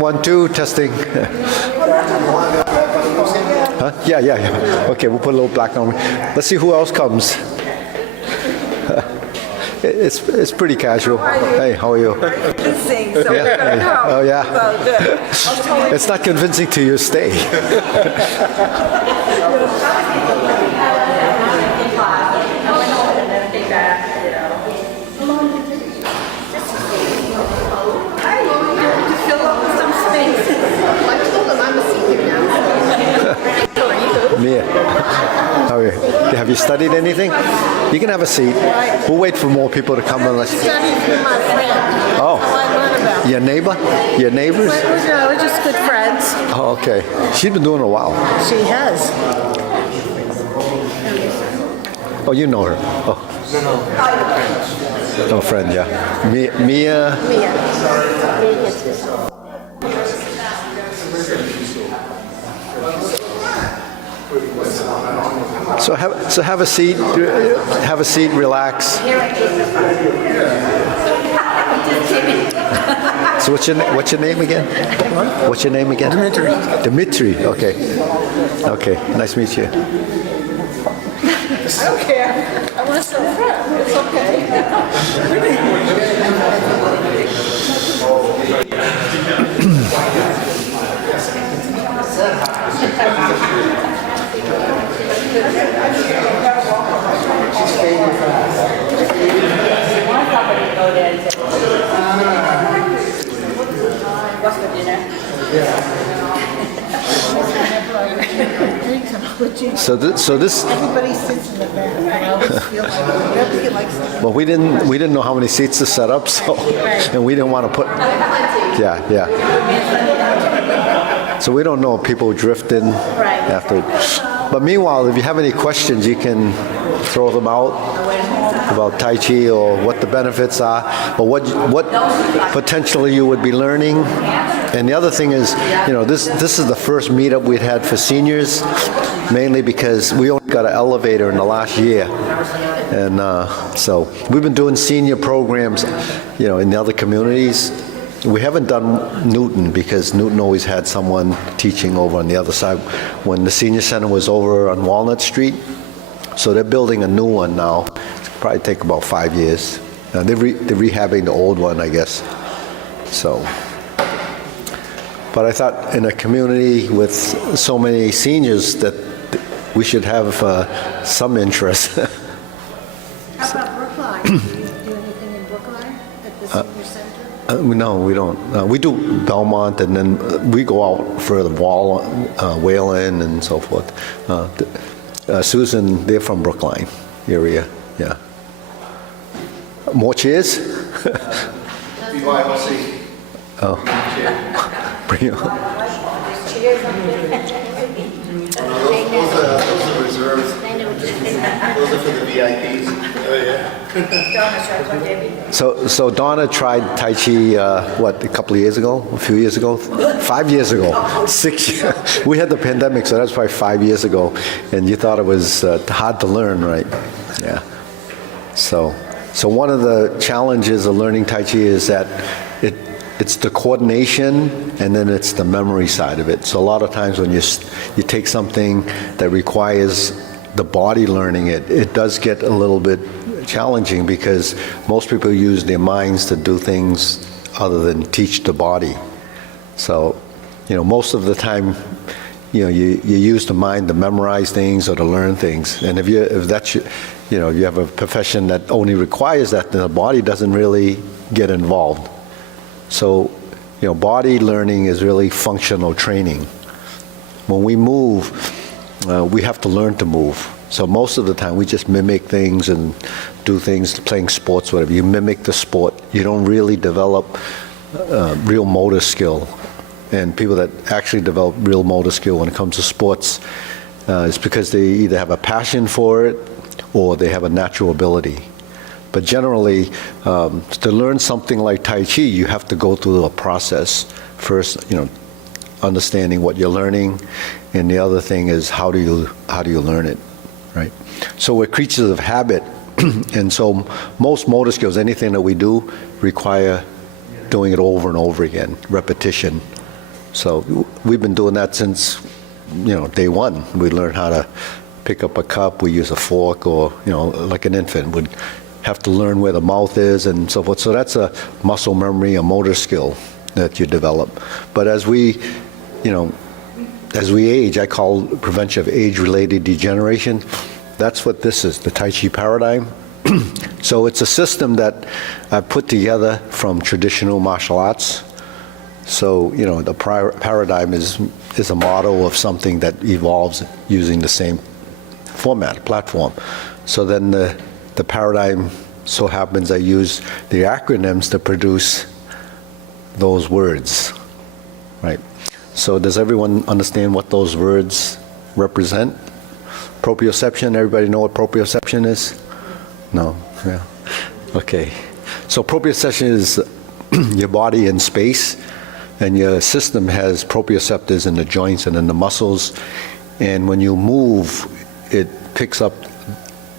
One, two, testing. Huh? Yeah. Okay, we'll put a little black on. Let's see who else comes. It's pretty casual. Hey, how are you? Convincing, so we're gonna go. Oh yeah. So good. It's not convincing to you stay. I went home and then came back, you know. To fill up with some space. I told them I'm a senior now. Mia, how are you? Have you studied anything? You can have a seat. We'll wait for more people to come. Unless... Studied with my friend. Oh. That's all I learned about. Your neighbor? Your neighbors? No, we're just good friends. Oh, okay. She's been doing it a while. She has. Oh, you know her. Oh. No. Oh, friend, yeah. Mia. So have a seat. Have a seat. Relax. So what's your name again? What's your name again? Dimitri. Okay. Nice to meet you. I don't care. I want to serve friend. It's okay. What's for dinner? So this. Everybody sits in the back. I always feel like whatever he likes. Well, we didn't know how many seats to set up, so and we didn't want to put. Yeah. So we don't know if people drift in after. But meanwhile, if you have any questions, you can throw them out about Tai Chi or what the benefits are, or what potentially you would be learning. And the other thing is, this is the first meetup we'd had for seniors, mainly because we only got an elevator in the last year. And so we've been doing senior programs, in the other communities. We haven't done Newton because Newton always had someone teaching over on the other side when the senior center was over on Walnut Street. So they're building a new one now. It'll probably take about 5 years. They're rehabbing the old one, I guess. So, but I thought in a community with so many seniors that we should have some interest. How about Brookline? Do you do anything in Brookline at the senior center? No, we don't. We do Belmont, and then we go out further, Wayland, and so forth. Susan, they're from Brookline area. Yeah. More chairs? Oh. Bring it on. Those are reserved. Those are for the VIPs. Oh, yeah. So Donna tried Tai Chi, a couple of years ago? A few years ago? 5 years ago. 6 years. We had the pandemic, so that's probably 5 years ago. And you thought it was hard to learn, right? Yeah. So one of the challenges of learning Tai Chi is that it's the coordination and then it's the memory side of it. So a lot of times when you take something that requires the body learning it does get a little bit challenging because most people use their minds to do things other than teach the body. So, most of the time, you use the mind to memorize things or to learn things. And if that's you have a profession that only requires that, then the body doesn't really get involved. So, body learning is really functional training. When we move, we have to learn to move. So most of the time we just mimic things and do things, playing sports, whatever. You mimic the sport. You don't really develop real motor skill. And people that actually develop real motor skill when it comes to sports is because they either have a passion for it or they have a natural ability. But generally, to learn something like Tai Chi, you have to go through a process. First, understanding what you're learning, and the other thing is how do you learn it, right? So we're creatures of habit, and so most motor skills, anything that we do, require doing it over and over again, repetition. So we've been doing that since day one. We learned how to pick up a cup, we use a fork, or like an infant would have to learn where the mouth is and so forth. So that's a muscle memory, a motor skill that you develop. But as we age, I call prevention of age-related degeneration. That's what this is, the Tai Chi Paradigm. So it's a system that I put together from traditional martial arts. So, the paradigm is a model of something that evolves using the same format, platform. So then the paradigm so happens I use the acronyms to produce those words, right? So does everyone understand what those words represent? Proprioception, everybody know what proprioception is? No, yeah, okay. So proprioception is your body in space, and your system has proprioceptors in the joints and in the muscles, and when you move, it picks up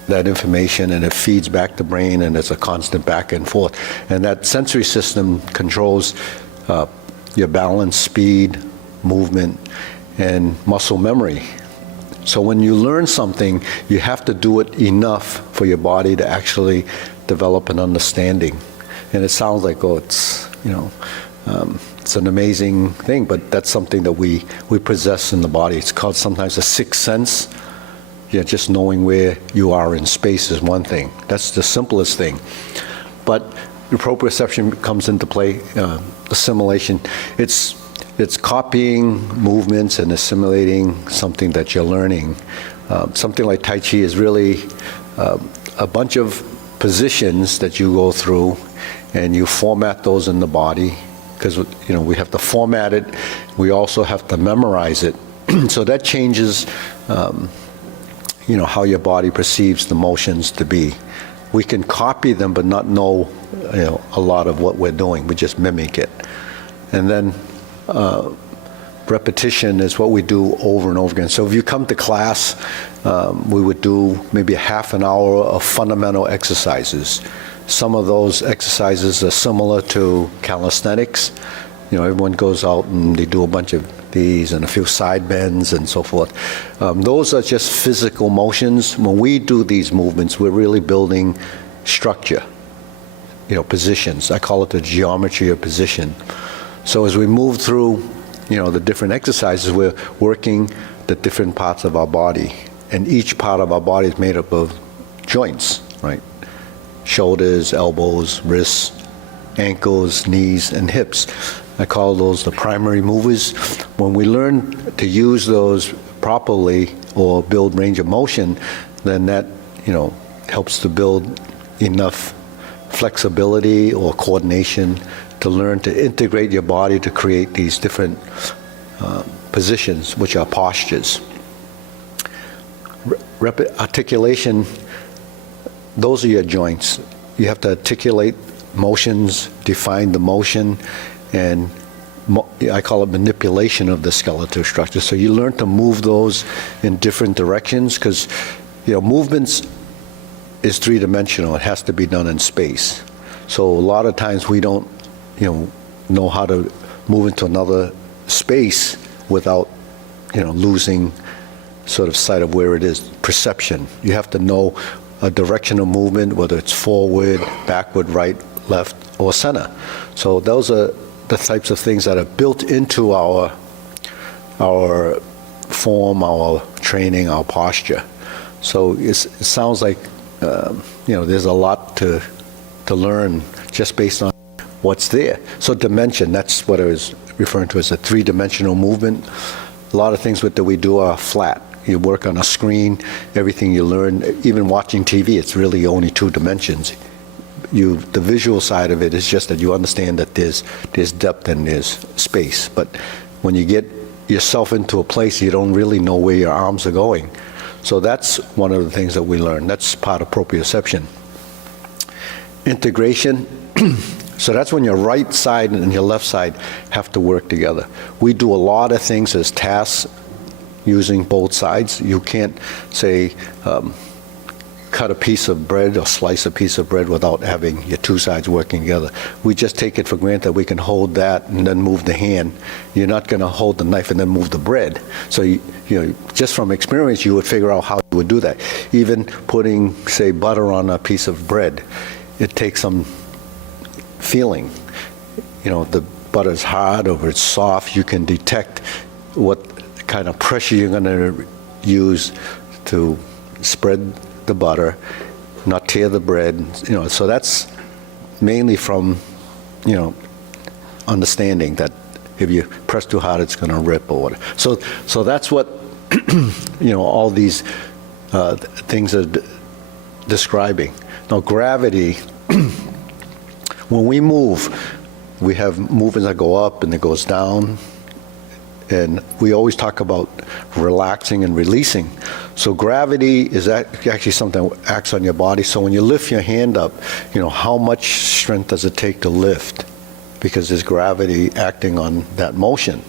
that information and it feeds back the brain, and it's a constant back and forth. And that sensory system controls your balance, speed, movement, and muscle memory. So when you learn something, you have to do it enough for your body to actually develop an understanding. And it sounds like, it's an amazing thing, but that's something that we possess in the body. It's called sometimes a sixth sense. Just knowing where you are in space is one thing. That's the simplest thing. But the proprioception comes into play, assimilation. It's copying movements and assimilating something that you're learning. Something like Tai Chi is really a bunch of positions that you go through, and you format those in the body, because we have to format it. We also have to memorize it. So that changes how your body perceives the motions to be. We can copy them but not know a lot of what we're doing. We just mimic it. And then repetition is what we do over and over again. So if you come to class, we would do maybe a half an hour of fundamental exercises. Some of those exercises are similar to calisthenics. Everyone goes out and they do a bunch of these and a few side bends and so forth. Those are just physical motions. When we do these movements, we're really building structure, positions. I call it the geometry of position. So as we move through, the different exercises, we're working the different parts of our body. And each part of our body is made up of joints, right? Shoulders, elbows, wrists, ankles, knees, and hips. I call those the primary movers. When we learn to use those properly or build range of motion, then that, helps to build enough flexibility or coordination to learn to integrate your body to create these different positions, which are postures. Articulation, those are your joints. You have to articulate motions, define the motion, and I call it manipulation of the skeletal structure. So you learn to move those in different directions, because movements is three-dimensional. It has to be done in space. So a lot of times we don't know how to move into another space without losing sort of sight of where it is. Perception. You have to know a directional movement, whether it's forward, backward, right, left, or center. So those are the types of things that are built into our form, our training, our posture. So it sounds like there's a lot to learn just based on what's there. So dimension, that's what I was referring to as a three-dimensional movement. A lot of things that we do are flat. You work on a screen, everything you learn, even watching TV, it's really only two dimensions. The visual side of it is just that you understand that there's depth and there's space. But when you get yourself into a place, you don't really know where your arms are going. So that's one of the things that we learn. That's part of proprioception. integration. So that's when your right side and your left side have to work together. We do a lot of things as tasks using both sides. You can't say cut a piece of bread or slice a piece of bread without having your two sides working together. We just take it for granted that we can hold that and then move the hand. You're not going to hold the knife and then move the bread. So you know, just from experience, you would figure out how you would do that. Even putting, say, butter on a piece of bread, it takes some feeling. You know, the butter's hard or it's soft. You can detect what kind of pressure you're going to use to spread the butter, not tear the bread. You know, so that's mainly from, you know, understanding that if you press too hard, it's going to rip or whatever. So that's what you know, all these things are describing. Now, gravity. When we move, we have movements that go up and it goes down. And we always talk about relaxing and releasing. So gravity is actually something that acts on your body. So when you lift your hand up, you know, how much strength does it take to lift? Because there's gravity acting on that motion.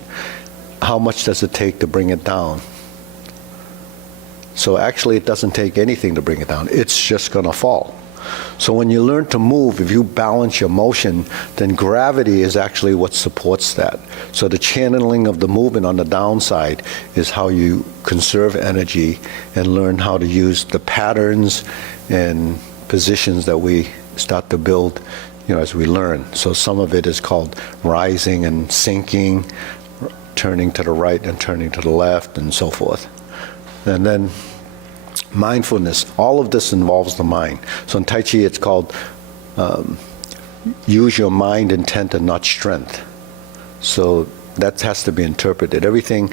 How much does it take to bring it down? So actually it doesn't take anything to bring it down. It's just going to fall. So when you learn to move, if you balance your motion, then gravity is actually what supports that. So the channeling of the movement on the downside is how you conserve energy and learn how to use the patterns and positions that we start to build, you know, as we learn. So some of it is called rising and sinking, turning to the right and turning to the left, and so forth. And then mindfulness, all of this involves the mind. So in Tai Chi, it's called use your mind, intent, and not strength. So that has to be interpreted. Everything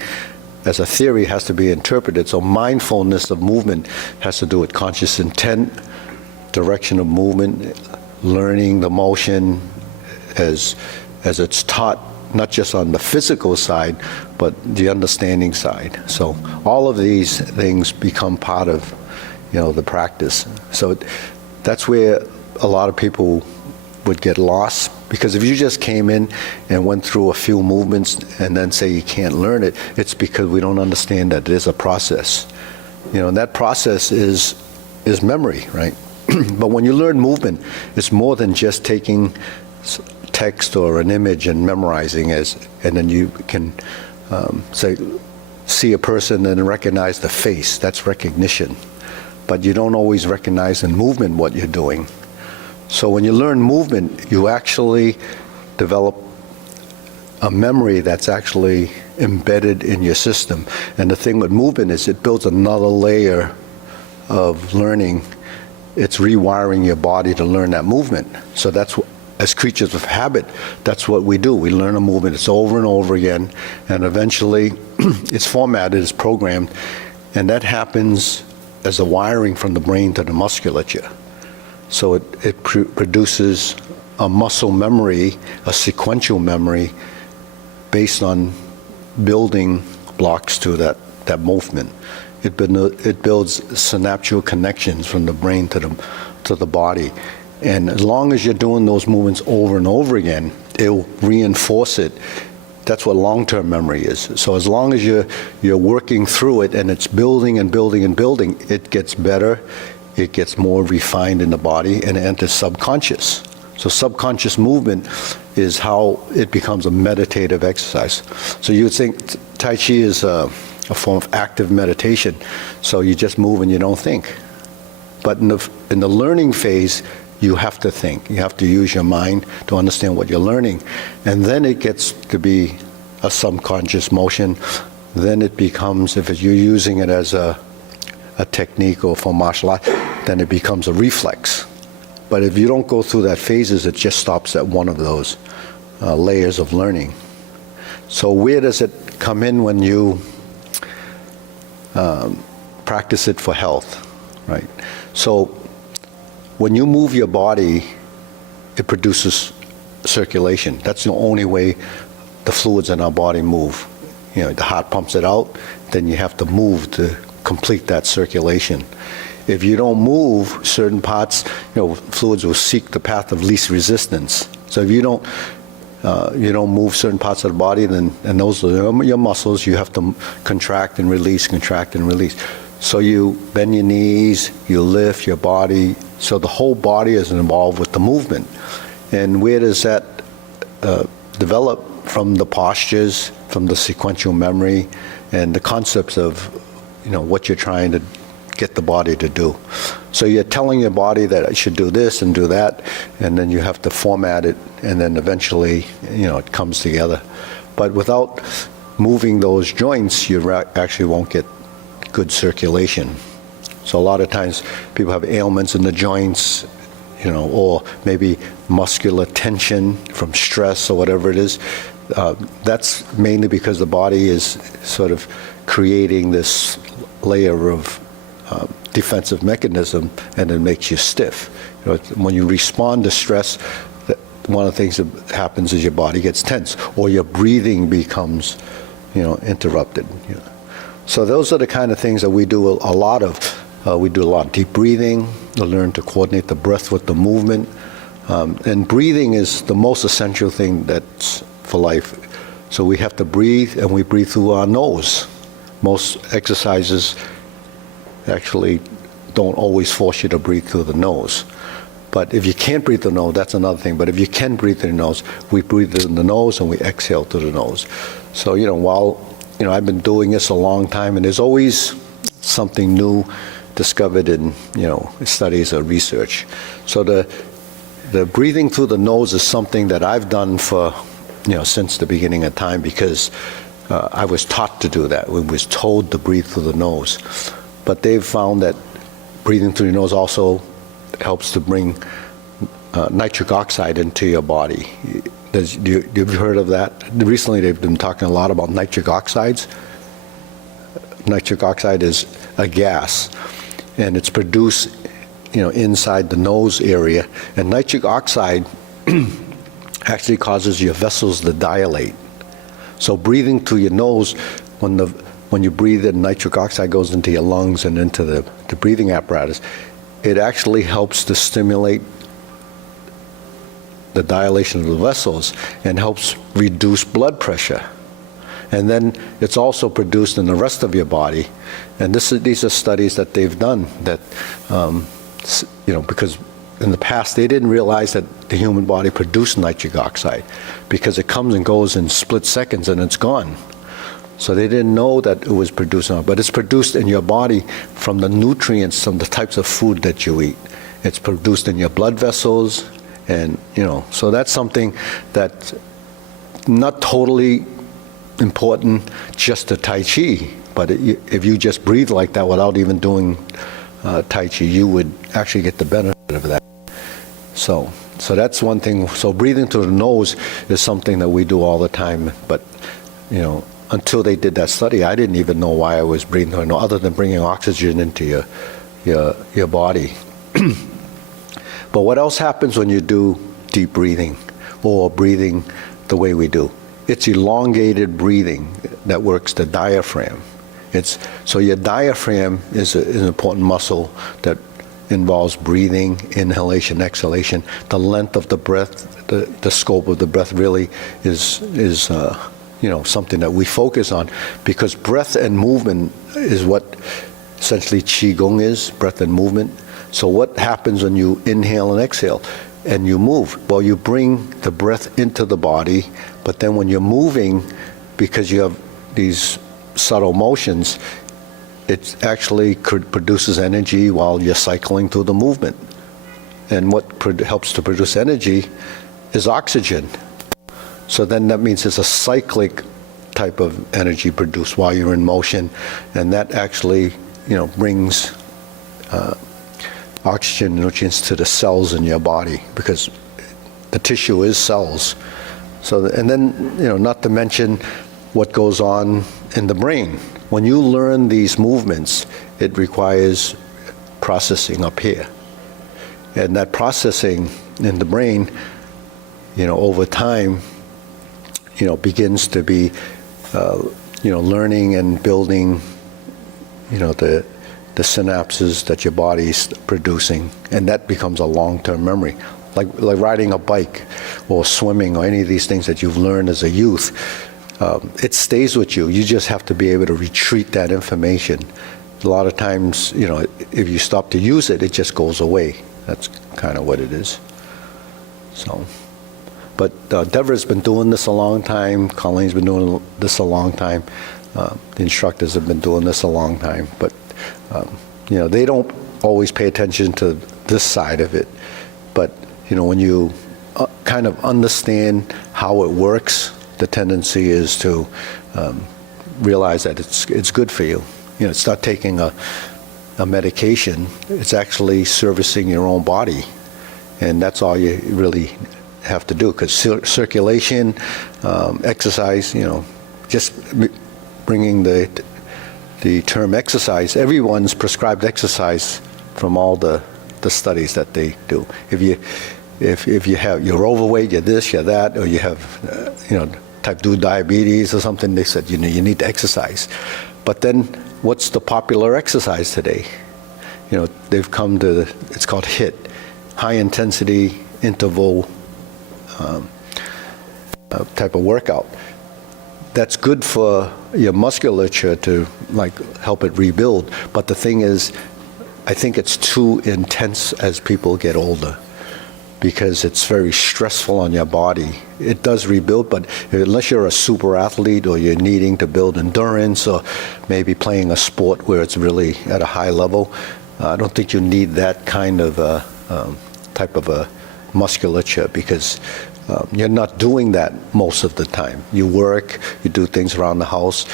as a theory has to be interpreted. So mindfulness of movement has to do with conscious intent, direction of movement, learning the motion as it's taught, not just on the physical side, but the understanding side. So all of these things become part of, you know, the practice. So that's where a lot of people would get lost, because if you just came in and went through a few movements and then say you can't learn it, it's because we don't understand that there's a process. You know, and that process is memory, right? But when you learn movement, it's more than just taking text or an image and memorizing and then you can say, see a person and recognize the face. That's recognition. But you don't always recognize in movement what you're doing. So when you learn movement, you actually develop a memory that's actually embedded in your system. And the thing with movement is it builds another layer of learning. It's rewiring your body to learn that movement. So that's what, as creatures of habit, that's what we do. We learn a movement. It's over and over again, and eventually it's formatted, it's programmed, and that happens as a wiring from the brain to the musculature. So it produces a muscle memory, a sequential memory, based on building blocks to that movement. It builds synaptual connections from the brain to the body. And as long as you're doing those movements over and over again, it'll reinforce it. That's what long-term memory is. So as long as you're working through it and it's building and building and building, it gets better, it gets more refined in the body, and it enters subconscious. So subconscious movement is how it becomes a meditative exercise. So you would think Tai Chi is a form of active meditation. So you just move and you don't think. But in the learning phase, you have to think. You have to use your mind to understand what you're learning. And then it gets to be a subconscious motion. Then it becomes, if you're using it as a technique or for martial art, then it becomes a reflex. But if you don't go through that phases, it just stops at one of those layers of learning. So where does it come in when you practice it for health, right? So when you move your body, it produces circulation. That's the only way the fluids in our body move. You know, the heart pumps it out, then you have to move to complete that circulation. if you don't move certain parts, fluids will seek the path of least resistance. So if you don't move certain parts of the body, and those are your muscles, you have to contract and release, contract and release. So you bend your knees, you lift your body, so the whole body is involved with the movement. And where does that develop? From the postures, from the sequential memory, and the concepts of, what you're trying to get the body to do. So you're telling your body that it should do this and do that, and then you have to format it, and then eventually, it comes together. But without moving those joints, you actually won't get good circulation. So a lot of times people have ailments in the joints, or maybe muscular tension from stress or whatever it is. That's mainly because the body is sort of creating this layer of defensive mechanism, and it makes you stiff. When you respond to stress, one of the things that happens is your body gets tense, or your breathing becomes, interrupted. So those are the kind of things that we do a lot of. We do a lot of deep breathing, to learn to coordinate the breath with the movement. And breathing is the most essential thing that's for life. So we have to breathe, and we breathe through our nose. Most exercises actually don't always force you to breathe through the nose. But if you can't breathe through the nose, that's another thing. But if you can breathe through the nose, we breathe in the nose and we exhale through the nose. So, while, I've been doing this a long time, and there's always something new discovered in, studies or research. So the breathing through the nose is something that I've done for, since the beginning of time, because I was taught to do that. We was told to breathe through the nose. But they've found that breathing through your nose also helps to bring nitric oxide into your body. Have you heard of that? Recently they've been talking a lot about nitric oxides. Nitric oxide is a gas, and it's produced inside the nose area. And nitric oxide actually causes your vessels to dilate. So breathing through your nose, when you breathe in, nitric oxide goes into your lungs and into the breathing apparatus. It actually helps to stimulate the dilation of the vessels and helps reduce blood pressure. And then it's also produced in the rest of your body. And these are studies that they've done that, because in the past they didn't realize that the human body produced nitric oxide, because it comes and goes in split seconds and it's gone. So they didn't know that it was produced, but it's produced in your body from the nutrients, from the types of food that you eat. It's produced in your blood vessels, and so that's something that's not totally important just to Tai Chi, but if you just breathe like that without even doing Tai Chi, you would actually get the benefit of that. So that's one thing. So breathing through the nose is something that we do all the time, but until they did that study, I didn't even know why I was breathing through the nose, other than bringing oxygen into your body. But what else happens when you do deep breathing, or breathing the way we do? It's elongated breathing that works the diaphragm. So your diaphragm is an important muscle that involves breathing, inhalation, exhalation. The length of the breath, the scope of the breath really is something that we focus on, because breath and movement is what essentially Qigong is, breath and movement. So what happens when you inhale and exhale and you move? Well, you bring the breath into the body, but then when you're moving, because you have these subtle motions, it actually produces energy while you're cycling through the movement. And what helps to produce energy is oxygen. So then that means it's a cyclic type of energy produced while you're in motion, and that actually, brings oxygen and nutrients to the cells in your body, because the tissue is cells. So, and then, not to mention what goes on in the brain. When you learn these movements, it requires processing up here. And that processing in the brain, over time, begins to be, learning and building, the the synapses that your body's producing, and that becomes a long-term memory. Like riding a bike or swimming or any of these things that you've learned as a youth, it stays with you. You just have to be able to retreat that information. A lot of times, if you stop to use it, it just goes away. That's kind of what it is. So, but Deborah's been doing this a long time. Colleen's been doing this a long time. The instructors have been doing this a long time. But, they don't always pay attention to this side of it. But, when you kind of understand how it works, the tendency is to realize that it's good for you. It's not taking a medication. It's actually servicing your own body. And that's all you really have to do, because circulation, exercise, just bringing the term exercise, everyone's prescribed exercise from all the studies that they do. If you're overweight, you're this, you're that, or you have, type 2 diabetes or something, they said, you need to exercise. But then what's the popular exercise today? They've come to, it's called HIIT, high intensity interval type of workout. That's good for your musculature to help it rebuild. But the thing is, I think it's too intense as people get older, because it's very stressful on your body. It does rebuild, but unless you're a super athlete or you're needing to build endurance or maybe playing a sport where it's really at a high level, I don't think you need that kind of type of a musculature, because you're not doing that most of the time. You work, you do things around the house.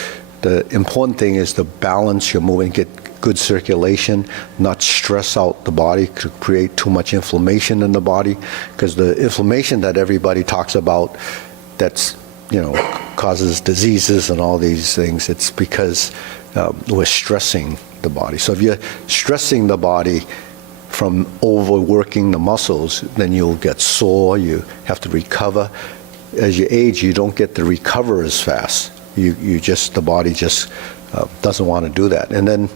The important thing is to balance your movement, get good circulation, not stress out the body to create too much inflammation in the body, because the inflammation that everybody talks about, that's causes diseases and all these things, it's because we're stressing the body. So if you're stressing the body from overworking the muscles, then you'll get sore, you have to recover. As you age, you don't get to recover as fast. The body just doesn't want to do that. And then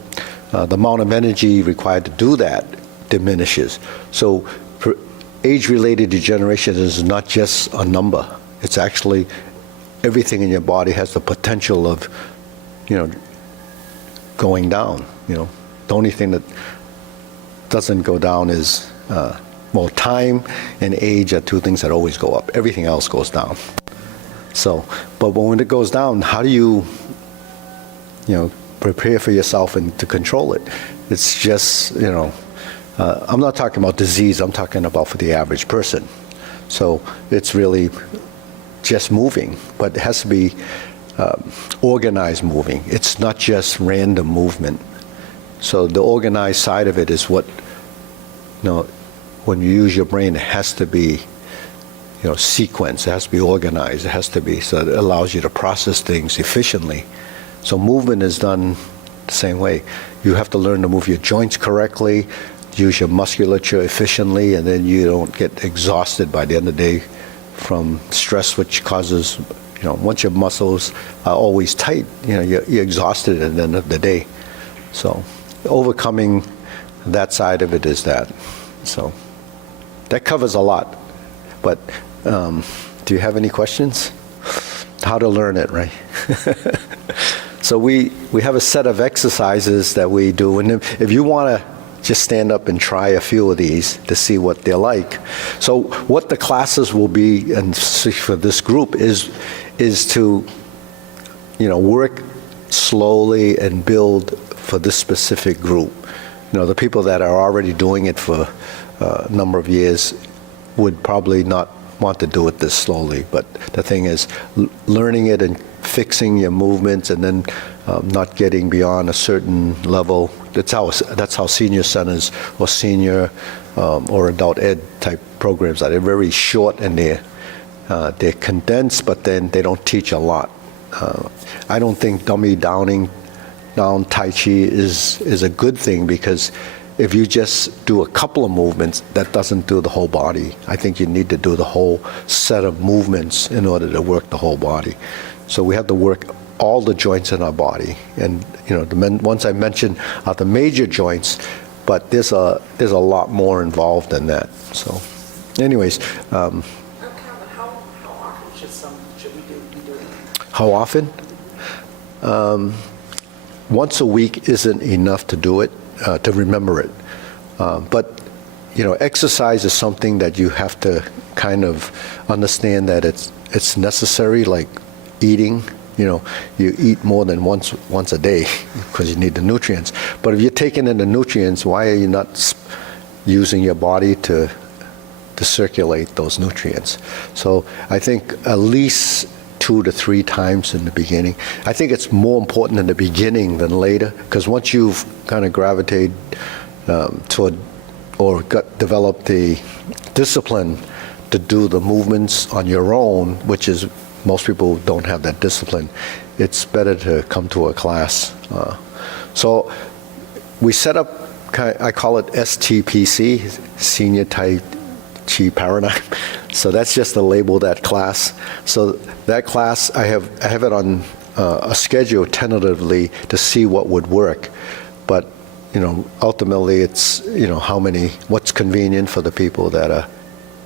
the amount of energy required to do that diminishes. So age-related degeneration is not just a number. It's actually everything in your body has the potential of, going down. The only thing that doesn't go down is, time and age are two things that always go up. Everything else goes down. So, but when it goes down, how do you, prepare for yourself and to control it? It's just, I'm not talking about disease, I'm talking about for the average person. So it's really just moving, but it has to be organized moving. It's not just random movement. So the organized side of it is what, when you use your brain, it has to be, sequenced, it has to be organized, it has to be, so it allows you to process things efficiently. So movement is done the same way. You have to learn to move your joints correctly, use your musculature efficiently, and then you don't get exhausted by the end of the day from stress, which causes, once your muscles are always tight, you're exhausted at the end of the day. So overcoming that side of it is that. So that covers a lot. But do you have any questions? How to learn it, right? So we have a set of exercises that we do, and if you want to just stand up and try a few of these to see what they're like. So what the classes will be, and for this group, is to work slowly and build for this specific group. The people that are already doing it for a number of years would probably not want to do it this slowly, but the thing is learning it and fixing your movements, and then not getting beyond a certain level. That's how senior centers or senior or adult ed type programs are. They're very short and they're condensed, but then they don't teach a lot. I don't think down Tai Chi is a good thing, because if you just do a couple of movements, that doesn't do the whole body. I think you need to do the whole set of movements in order to work the whole body. So we have to work all the joints in our body. And once I mentioned the major joints, but there's a lot more involved than that. So, anyways, Calvin, how often should we be doing it? how often? Once a week isn't enough to do it, to remember it. But exercise is something that you have to kind of understand that it's necessary, like eating. You eat more than once a day because you need the nutrients. But if you're taking in the nutrients, why are you not using your body to circulate those nutrients? So I think at least 2 to 3 times in the beginning. I think it's more important in the beginning than later, because once you've kind of gravitated toward or developed the discipline to do the movements on your own, which is most people don't have that discipline, it's better to come to a class. So we set up, I call it STPC, Senior Tai Chi Paradigm. So that's just the label, that class. So that class, I have it on a schedule tentatively to see what would work. But, ultimately it's, what's convenient for the people that are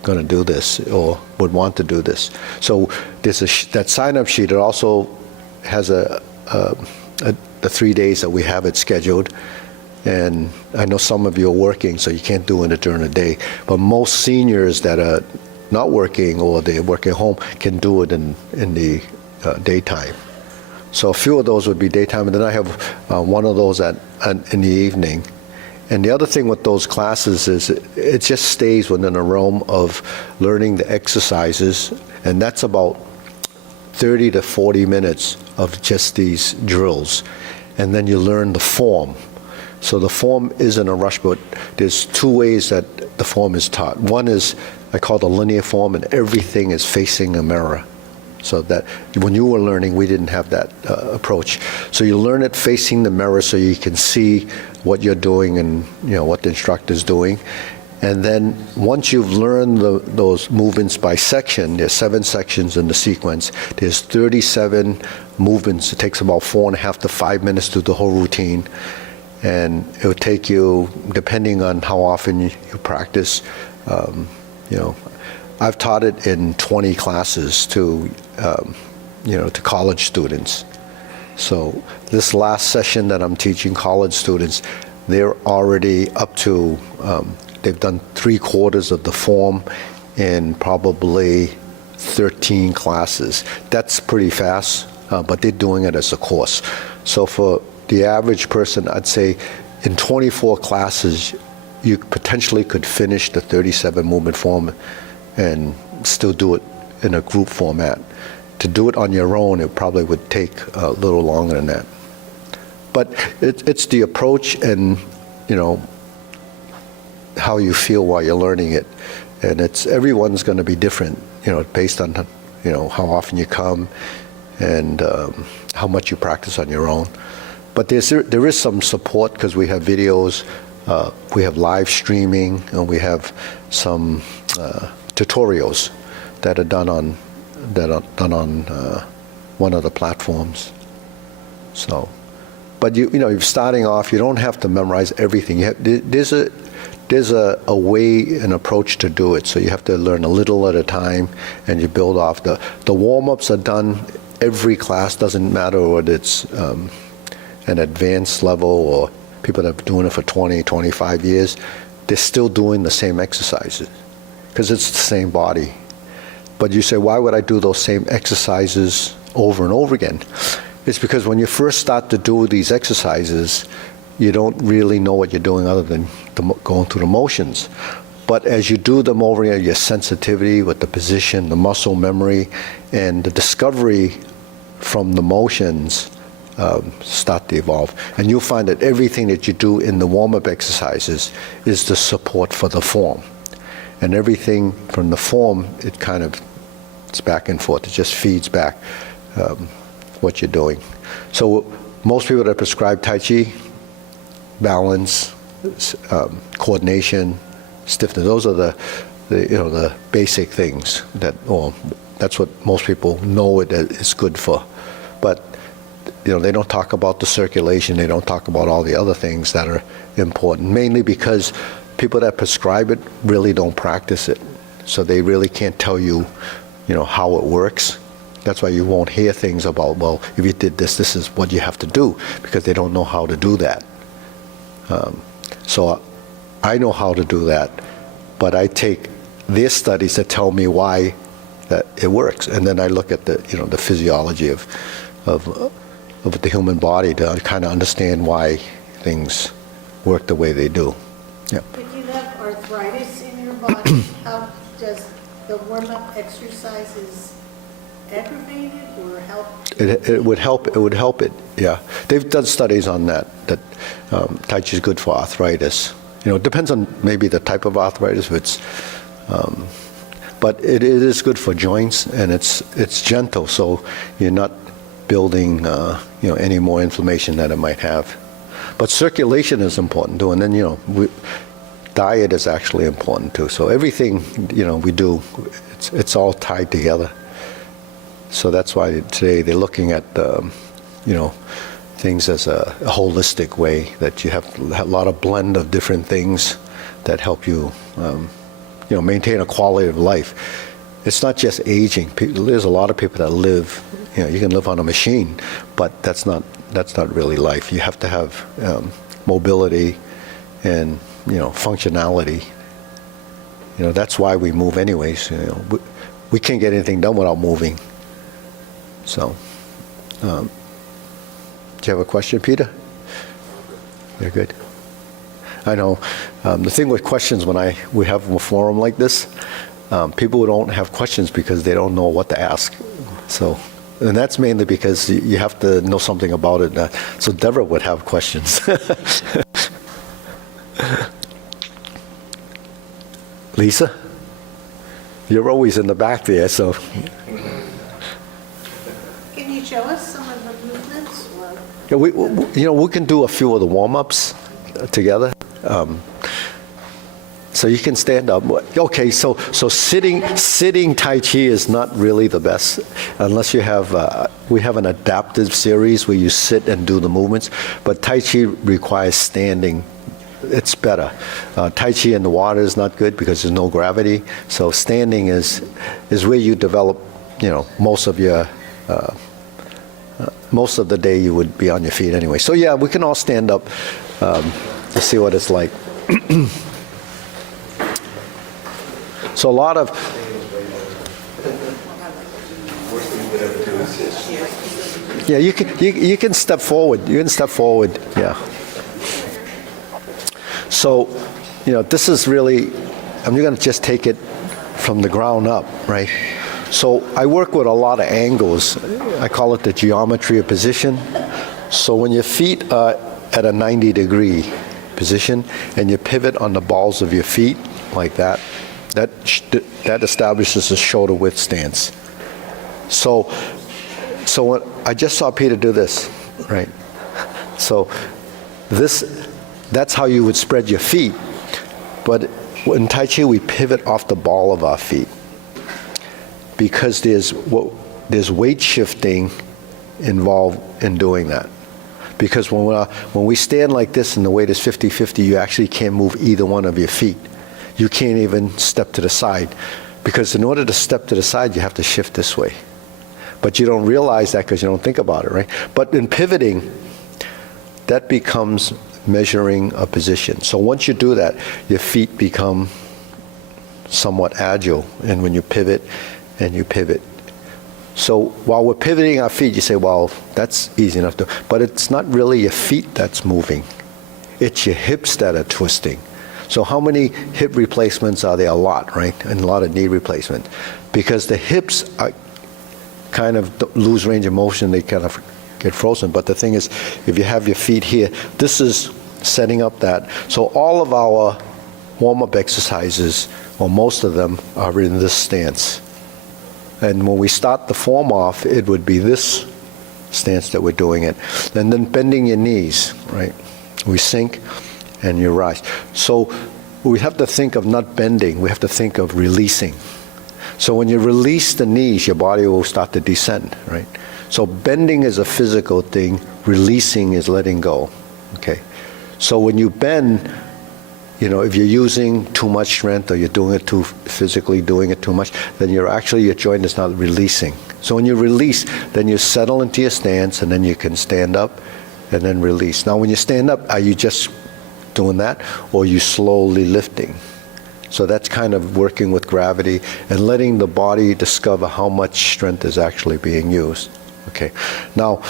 going to do this or would want to do this. So there's that sign-up sheet. It also has the 3 days that we have it scheduled. And I know some of you are working, so you can't do it during the day. But most seniors that are not working or they work at home can do it in the daytime. So a few of those would be daytime, and then I have one of those in the evening. And the other thing with those classes is it just stays within a realm of learning the exercises, and that's about 30 to 40 minutes of just these drills. And then you learn the form. So the form isn't a rush, but there's 2 ways that the form is taught. One is, I call the linear form, and everything is facing a mirror. So that when you were learning, we didn't have that approach. So you learn it facing the mirror so you can see what you're doing and what the instructor's doing. And then once you've learned those movements by section, there's 7 sections in the sequence. There's 37 movements. It takes about 4.5 to 5 minutes to do the whole routine. And it would take you, depending on how often you practice, I've taught it in 20 classes to college students. So this last session that I'm teaching college students, they're already up to, they've done 3/4 of the form in probably 13 classes. That's pretty fast, but they're doing it as a course. So for the average person, I'd say in 24 classes, you potentially could finish the 37 movement form and still do it in a group format. To do it on your own, it probably would take a little longer than that. But it's the approach and, how you feel while you're learning it. And everyone's going to be different, based on, how often you come and how much you practice on your own. But there is some support because we have videos, we have live streaming, and we have some tutorials that are done on one of the platforms. So, but you're starting off. You don't have to memorize everything. There's a way, an approach to do it. So you have to learn a little at a time, and you build off. The warm-ups are done every class. Doesn't matter whether it's an advanced level or people that have been doing it for 20, 25 years. They're still doing the same exercises because it's the same body. But you say, why would I do those same exercises over and over again? It's because when you first start to do these exercises, you don't really know what you're doing other than going through the motions. But as you do them over again, your sensitivity with the position, the muscle memory, and the discovery from the motions start to evolve. And you'll find that everything that you do in the warm-up exercises is the support for the form. And everything from the form, it's back and forth. It just feeds back what you're doing. So most people that prescribe Tai Chi, balance, coordination, stiffness, those are the basic things that's what most people know it is good for. But they don't talk about the circulation. They don't talk about all the other things that are important, mainly because people that prescribe it really don't practice it. So they really can't tell you, how it works. That's why you won't hear things about, well, if you did this, this is what you have to do, because they don't know how to do that. So I know how to do that, but I take their studies that tell me why that it works, and then I look at the the physiology of the human body to kind of understand why things work the way they do. Yeah. If you have arthritis in your body, how does the warm-up exercises aggravate it or help? It would help. It would help it. Yeah, they've done studies on that. Tai Chi is good for arthritis. It depends on maybe the type of arthritis. If it's, but it is good for joints, and it's gentle, so you're not building any more inflammation that it might have. But circulation is important too, and then diet is actually important too. So everything we do, it's all tied together. So that's why today they're looking at things as a holistic way, that you have a lot of blend of different things that help you maintain a quality of life. It's not just aging. There's a lot of people that live. You can live on a machine, but that's not really life. You have to have mobility and functionality. That's why we move anyways. We can't get anything done without moving. So, do you have a question, Peter? You're good. I know. The thing with questions, when we have a forum like this, people don't have questions because they don't know what to ask. So, and that's mainly because you have to know something about it. So Deborah would have questions. Lisa, you're always in the back there, so. Can you show us some of the movements? Or? Yeah, we can do a few of the warm-ups together. So you can stand up. Okay, so sitting Tai Chi is not really the best unless you have. We have an adaptive series where you sit and do the movements, but Tai Chi requires standing. It's better. Tai Chi in the water is not good because there's no gravity. So standing is where you develop. Most of your. Most of the day you would be on your feet anyway. So yeah, we can all stand up to see what it's like. So a lot of. Yeah, you can step forward. You can step forward. Yeah. So, this is really. I'm going to just take it from the ground up, right? So I work with a lot of angles. I call it the geometry of position. So when your feet are at a 90-degree position and you pivot on the balls of your feet like that, that establishes a shoulder width stance. So when I just saw Peter do this, right? So that's how you would spread your feet. But in Tai Chi, we pivot off the ball of our feet, because there's weight shifting involved in doing that. Because when we stand like this and the weight is 50-50, you actually can't move either one of your feet. You can't even step to the side, because in order to step to the side, you have to shift this way. But you don't realize that because you don't think about it, right? But in pivoting, that becomes measuring a position. So once you do that, your feet become somewhat agile, and when you pivot, and you pivot. So while we're pivoting our feet, you say, well, that's easy enough to, but it's not really your feet that's moving. It's your hips that are twisting. So how many hip replacements are there? A lot, right? And a lot of knee replacement. Because the hips are kind of lose range of motion, they kind of get frozen. But the thing is, if you have your feet here, this is setting up that. So all of our warm-up exercises, or most of them, are in this stance. And when we start the form off, it would be this stance that we're doing it. And then bending your knees, right? We sink and you rise. So we have to think of not bending, we have to think of releasing. So when you release the knees, your body will start to descend, right? So bending is a physical thing, releasing is letting go, okay? So when you bend, you know, if you're using too much strength or you're doing it too physically, doing it too much, then your joint is not releasing. So when you release, then you settle into your stance, and then you can stand up and then release. Now when you stand up, are you just doing that, or are you slowly lifting? So that's kind of working with gravity and letting the body discover how much strength is actually being used. Okay. Now,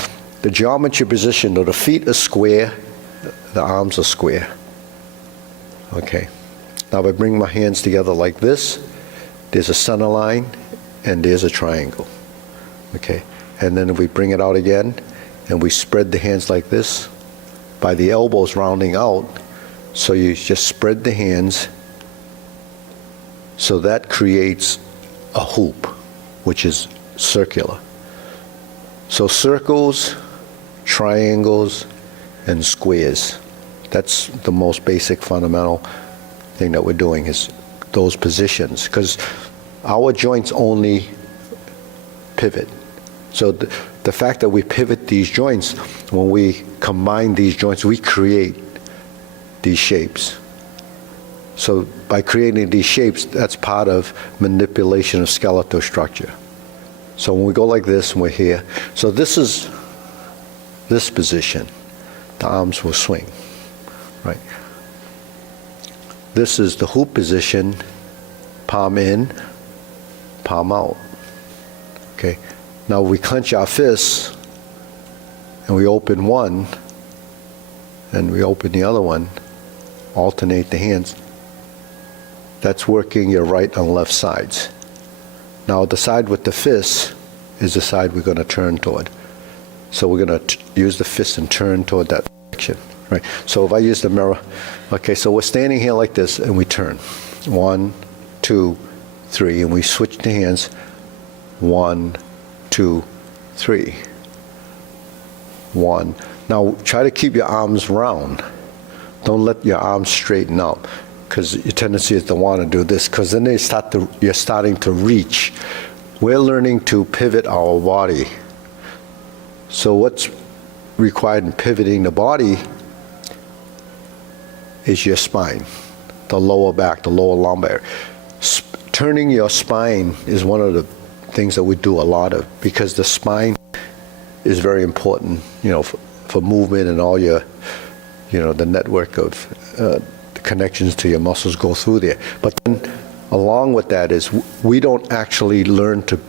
the geometry position, though the feet are square, the arms are square. Okay. Now if I bring my hands together like this, there's a center line and there's a triangle. Okay. And then if we bring it out again and we spread the hands like this, by the elbows rounding out, so you just spread the hands. So that creates a hoop, which is circular. So circles, triangles, and squares. That's the most basic fundamental thing that we're doing, is those positions. Because our joints only pivot. So the fact that we pivot these joints, when we combine these joints, we create these shapes. So by creating these shapes, that's part of manipulation of skeletal structure. So when we go like this and we're here, so this is this position, the arms will swing, right? This is the hoop position, palm in, palm out, okay? Now we clench our fists and we open one and we open the other one, alternate the hands. That's working your right and left sides. Now the side with the fists is the side we're going to turn toward. So we're going to use the fist and turn toward that direction, right? So if I use the mirror, okay, so we're standing here like this and we turn. 1, 2, 3, and we switch the hands. 1, 2, 3. 1. Now try to keep your arms round. Don't let your arms straighten out, because your tendency is to want to do this, because then you're starting to reach. We're learning to pivot our body. So what's required in pivoting the body is your spine, the lower back, the lower lumbar. Turning your spine is one of the things that we do a lot of, because the spine is very important, you know, for movement, and all your, you know, the network of connections to your muscles go through there. But then along with that is we don't actually learn to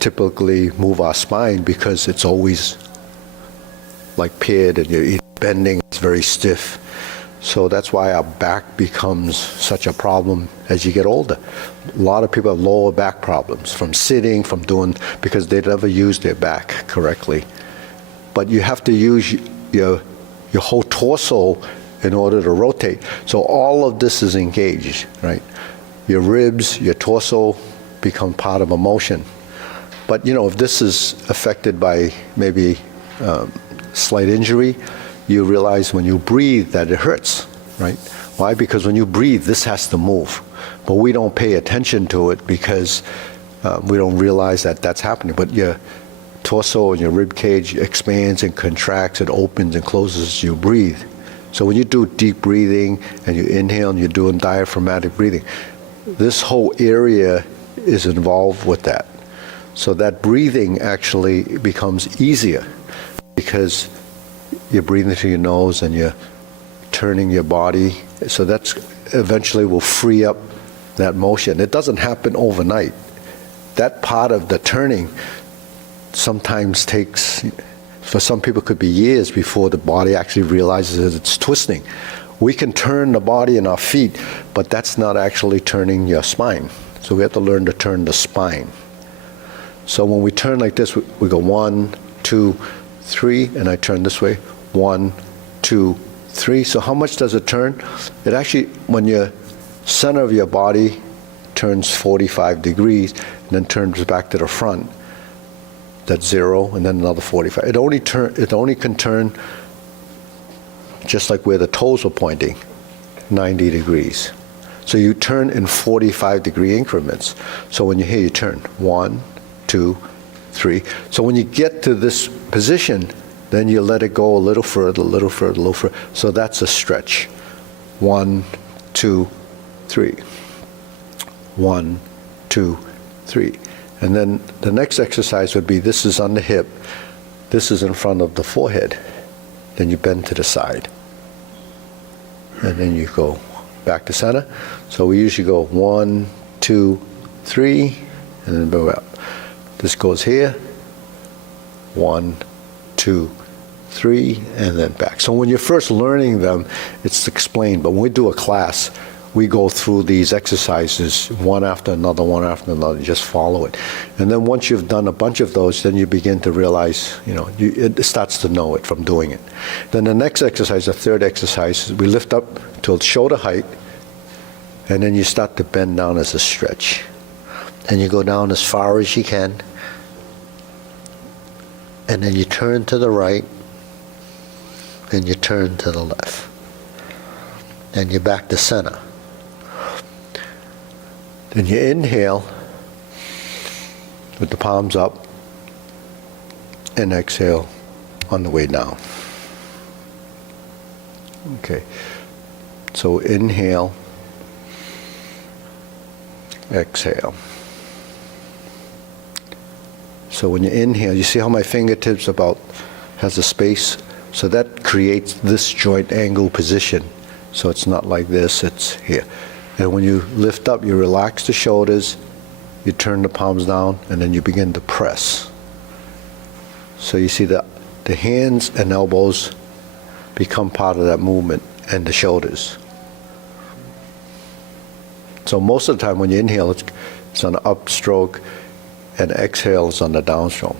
typically move our spine, because it's always like paired and you're bending, it's very stiff. So that's why our back becomes such a problem as you get older. A lot of people have lower back problems from sitting, from doing, because they never use their back correctly. But you have to use your whole torso in order to rotate. So all of this is engaged, right? Your ribs, your torso become part of a motion. But you know, if this is affected by maybe slight injury, you realize when you breathe that it hurts, right? Why? Because when you breathe, this has to move. But we don't pay attention to it because we don't realize that that's happening. But your torso and your rib cage expands and contracts, it opens and closes as you breathe. So when you do deep breathing and you inhale and you're doing diaphragmatic breathing, this whole area is involved with that. So that breathing actually becomes easier because you're breathing through your nose and you're turning your body. So that's eventually will free up that motion. It doesn't happen overnight. That part of the turning sometimes takes, for some people could be years before the body actually realizes that it's twisting. We can turn the body and our feet, but that's not actually turning your spine. So we have to learn to turn the spine. So when we turn like this, we go 1, 2, 3, and I turn this way. 1, 2, 3. So how much does it turn? It actually, when your center of your body turns 45 degrees and then turns back to the front, that's 0, and then another 45. It only can turn just like where the toes are pointing, 90 degrees. So you turn in 45-degree increments. So when you're here, you turn 1, 2, 3. So when you get to this position, then you let it go a little further, a little further, a little further. So that's a stretch. 1, 2, 3. 1, 2, 3. And then the next exercise would be, this is on the hip, this is in front of the forehead. Then you bend to the side. And then you go back to center. So we usually go 1, 2, 3, and then go up. This goes here, 1, 2, 3, and then back. So when you're first learning them, it's explained. But when we do a class, we go through these exercises one after another, one after another, just follow it. And then once you've done a bunch of those, then you begin to realize, it starts to know it from doing it. Then the next exercise, the third exercise, is we lift up till shoulder height, and then you start to bend down as a stretch. And you go down as far as you can, and then you turn to the right, and you turn to the left. And you're back to center. Then you inhale with the palms up and exhale on the way down. Okay. So inhale, exhale. So when you inhale, you see how my fingertips has a space? So that creates this joint angle position. So it's not like this, it's here. And when you lift up, you relax the shoulders, you turn the palms down, and then you begin to press. So you see the hands and elbows become part of that movement, and the shoulders. So most of the time when you inhale, it's on the upstroke, and exhale is on the downstroke.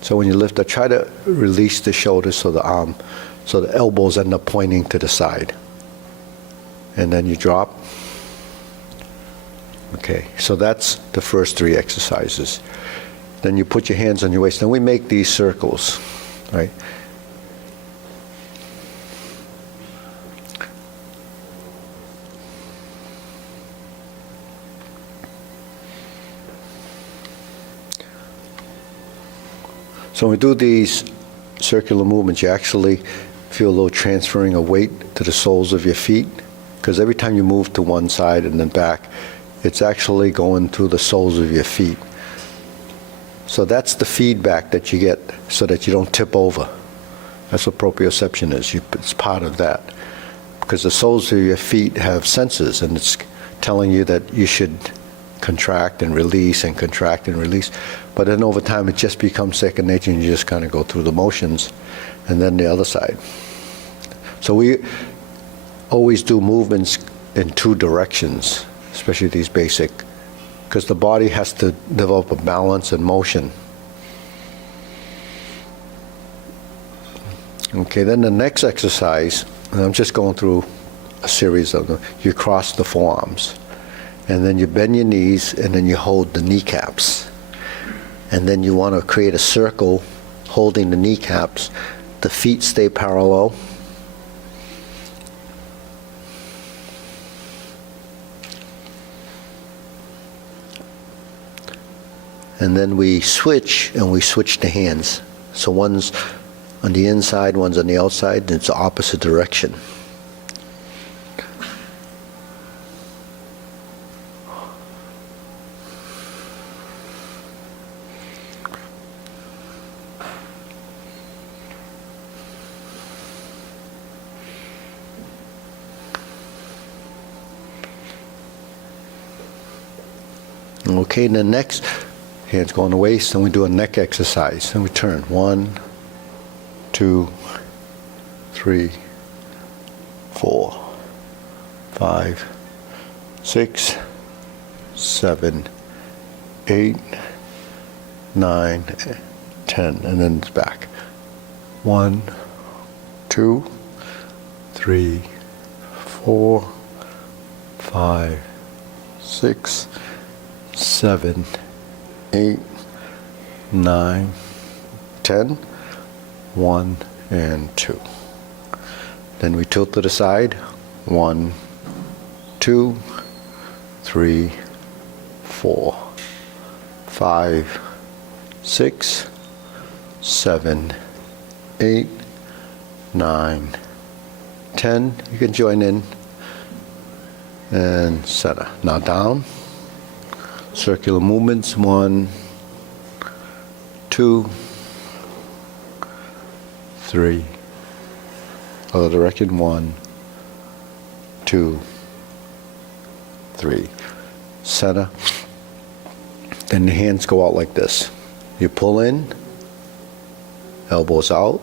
So when you lift up, try to release the shoulders so the elbows end up pointing to the side. And then you drop. Okay, so that's the first 3 exercises. Then you put your hands on your waist. Then we make these circles, right? So when we do these circular movements, you actually feel a little transferring of weight to the soles of your feet, because every time you move to one side and then back, it's actually going through the soles of your feet. So that's the feedback that you get so that you don't tip over. That's what proprioception is. It's part of that. Because the soles of your feet have sensors, and it's telling you that you should contract and release and contract and release. But then over time it just becomes second nature, and you just kind of go through the motions. And then the other side. So we always do movements in 2 directions, especially these basic, because the body has to develop a balance and motion. Okay, then the next exercise, and I'm just going through a series of them. You cross the forearms, and then you bend your knees, and then you hold the kneecaps. And then you want to create a circle holding the kneecaps. The feet stay parallel. And then we switch the hands. So one's on the inside, one's on the outside, and it's the opposite direction. Okay, and the next, hands go on the waist, and we do a neck exercise. And we turn. 1, 2, 3, 4, 5, 6, 7, 8, 9, 10, and then it's back. 1, 2, 3, 4, 5, 6, 7, 8, 9, 10, 1, and 2. Then we tilt to the side. 1, 2, 3, 4, 5, 6, 7, 8, 9, 10. You can join in. And center. Now down. Circular movements. 1, 2, 3. Other direction. 1, 2, 3. Center. Then the hands go out like this. You pull in, elbows out,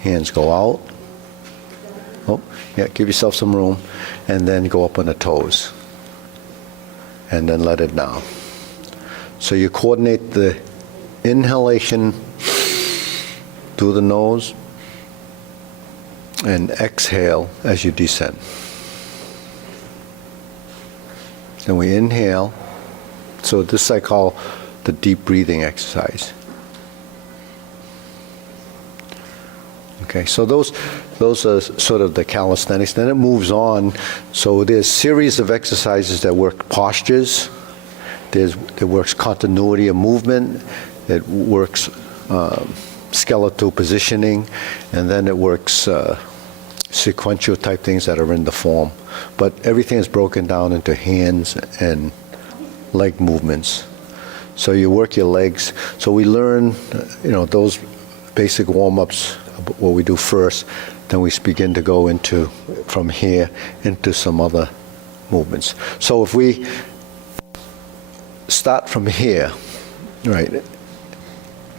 hands go out. Oh, yeah, give yourself some room, and then go up on the toes. And then let it down. So you coordinate the inhalation through the nose and exhale as you descend. Then we inhale. So this I call the deep breathing exercise. Okay, so those are sort of the calisthenics. Then it moves on. So there's series of exercises that work postures. It works continuity of movement. It works skeletal positioning, and then it works sequential type things that are in the form. But everything is broken down into hands and leg movements. So you work your legs. So we learn, those basic warm-ups, what we do first. Then we begin to go from here into some other movements. So if we start from here, right,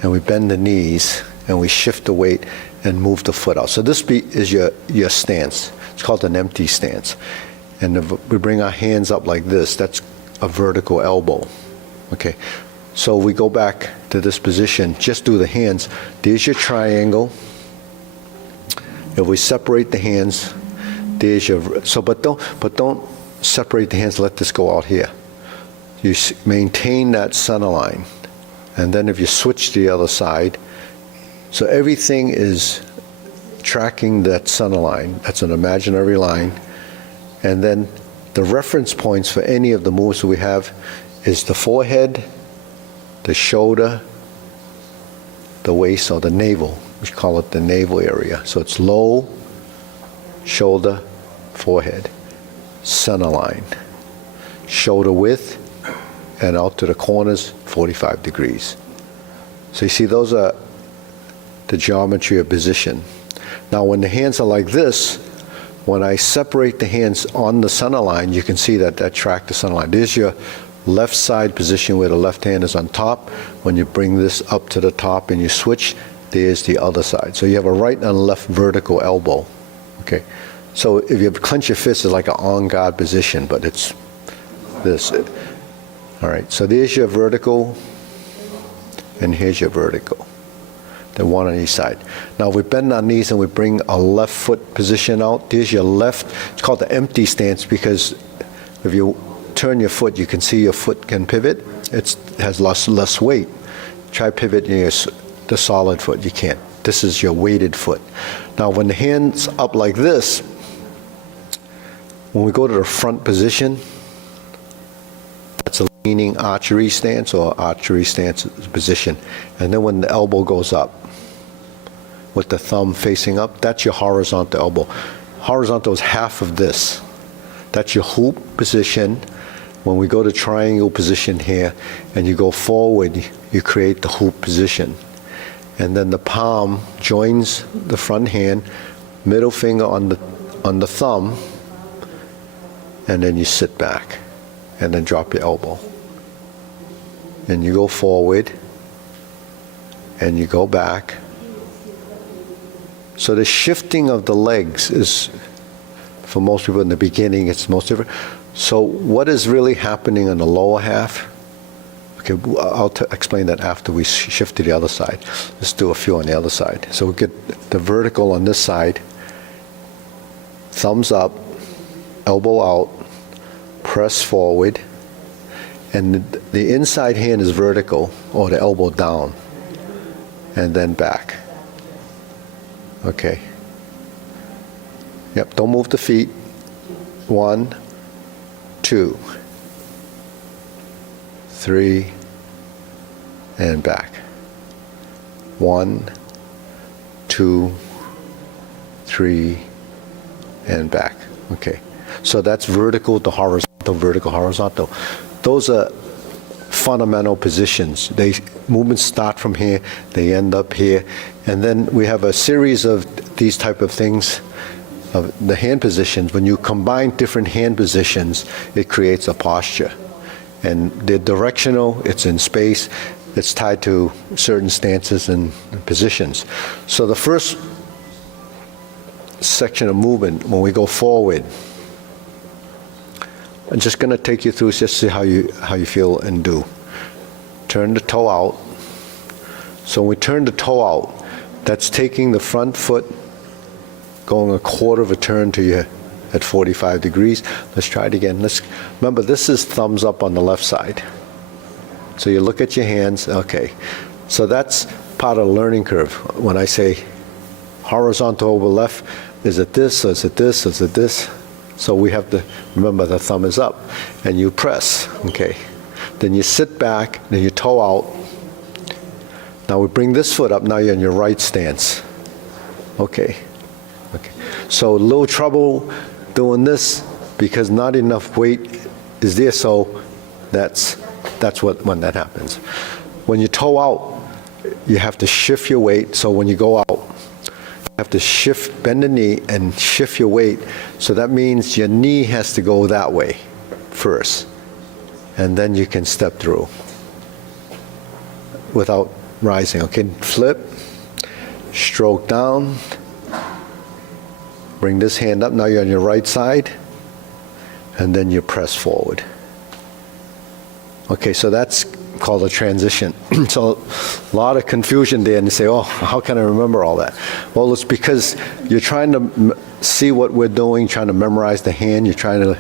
and we bend the knees and we shift the weight and move the foot out. So this is your stance. It's called an empty stance. And if we bring our hands up like this, that's a vertical elbow. Okay, so we go back to this position, just do the hands. There's your triangle. If we separate the hands, there's your, but don't separate the hands, let this go out here. You maintain that center line. And then if you switch to the other side, so everything is tracking that center line. That's an imaginary line. And then the reference points for any of the moves we have is the forehead, the shoulder, the waist, or the navel. We call it the navel area. So it's low, shoulder, forehead, center line, shoulder width, and out to the corners, 45 degrees. So you see, those are the geometry of position. Now when the hands are like this, when I separate the hands on the center line, you can see that track the center line. There's your left side position where the left hand is on top. When you bring this up to the top and you switch, there's the other side. So you have a right and a left vertical elbow. Okay, so if you clench your fist, it's like an en garde position, but it's this. All right, so there's your vertical, and here's your vertical. Then one on each side. Now we bend our knees and we bring our left foot position out. There's your left. It's called the empty stance because if you turn your foot, you can see your foot can pivot. It has less weight. Try pivoting the solid foot. You can't. This is your weighted foot. Now when the hand's up like this, when we go to the front position, that's a leaning archery stance or archery stance position. And then when the elbow goes up, with the thumb facing up, that's your horizontal elbow. Horizontal is half of this. That's your hoop position. When we go to triangle position here, and you go forward, you create the hoop position. And then the palm joins the front hand, middle finger on the thumb, and then you sit back, and then drop your elbow. And you go forward, and you go back. So the shifting of the legs is, for most people in the beginning, it's most different. So what is really happening in the lower half? Okay, I'll explain that after we shift to the other side. Let's do a few on the other side. So we get the vertical on this side, thumbs up, elbow out, press forward, and the inside hand is vertical, or the elbow down, and then back. Okay. Yep, don't move the feet. 1, 2. 3, and back. 1, 2, 3, and back. Okay. So that's vertical to horizontal, vertical, horizontal. Those are fundamental positions. Movements start from here, they end up here, and then we have a series of these type of things, of the hand positions. When you combine different hand positions, it creates a posture. And they're directional, it's in space, it's tied to certain stances and positions. So the first section of movement, when we go forward, I'm just going to take you through just see how you feel and do. Turn the toe out. So when we turn the toe out, that's taking the front foot, going a quarter of a turn to you at 45 degrees. Let's try it again. Remember, this is thumbs up on the left side. So you look at your hands, okay. So that's part of the learning curve. When I say horizontal over left, is it this, is it this, is it this? So we have to remember the thumb is up, and you press, okay. Then you sit back, then you toe out. Now we bring this foot up, now you're in your right stance. Okay. Okay. So a little trouble doing this because not enough weight is there, so that's when that happens. When you toe out, you have to shift your weight, so when you go out, you have to bend the knee and shift your weight. So that means your knee has to go that way first. And then you can step through without rising. Okay, flip, stroke down, bring this hand up. Now you're on your right side. And then you press forward. Okay, so that's called a transition. So a lot of confusion there, and you say, oh, how can I remember all that? Well, it's because you're trying to see what we're doing, trying to memorize the hand, you're trying to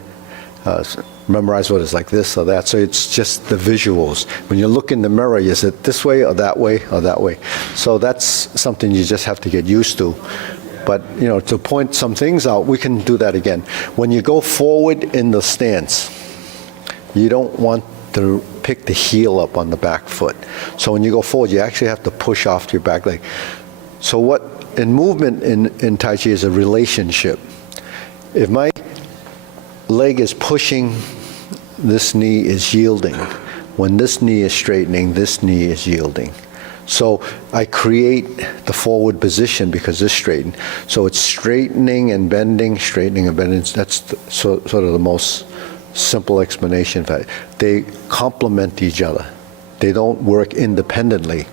memorize what it's like this or that. So it's just the visuals. When you look in the mirror, is it this way or that way or that way? So that's something you just have to get used to. But, you know, to point some things out, we can do that again. When you go forward in the stance, you don't want to pick the heel up on the back foot. So when you go forward, you actually have to push off your back leg. So what in movement in Tai Chi is a relationship. If my leg is pushing, this knee is yielding. When this knee is straightening, this knee is yielding. So I create the forward position because this straightened. So it's straightening and bending, straightening and bending. That's sort of the most simple explanation. They complement each other. They don't work independently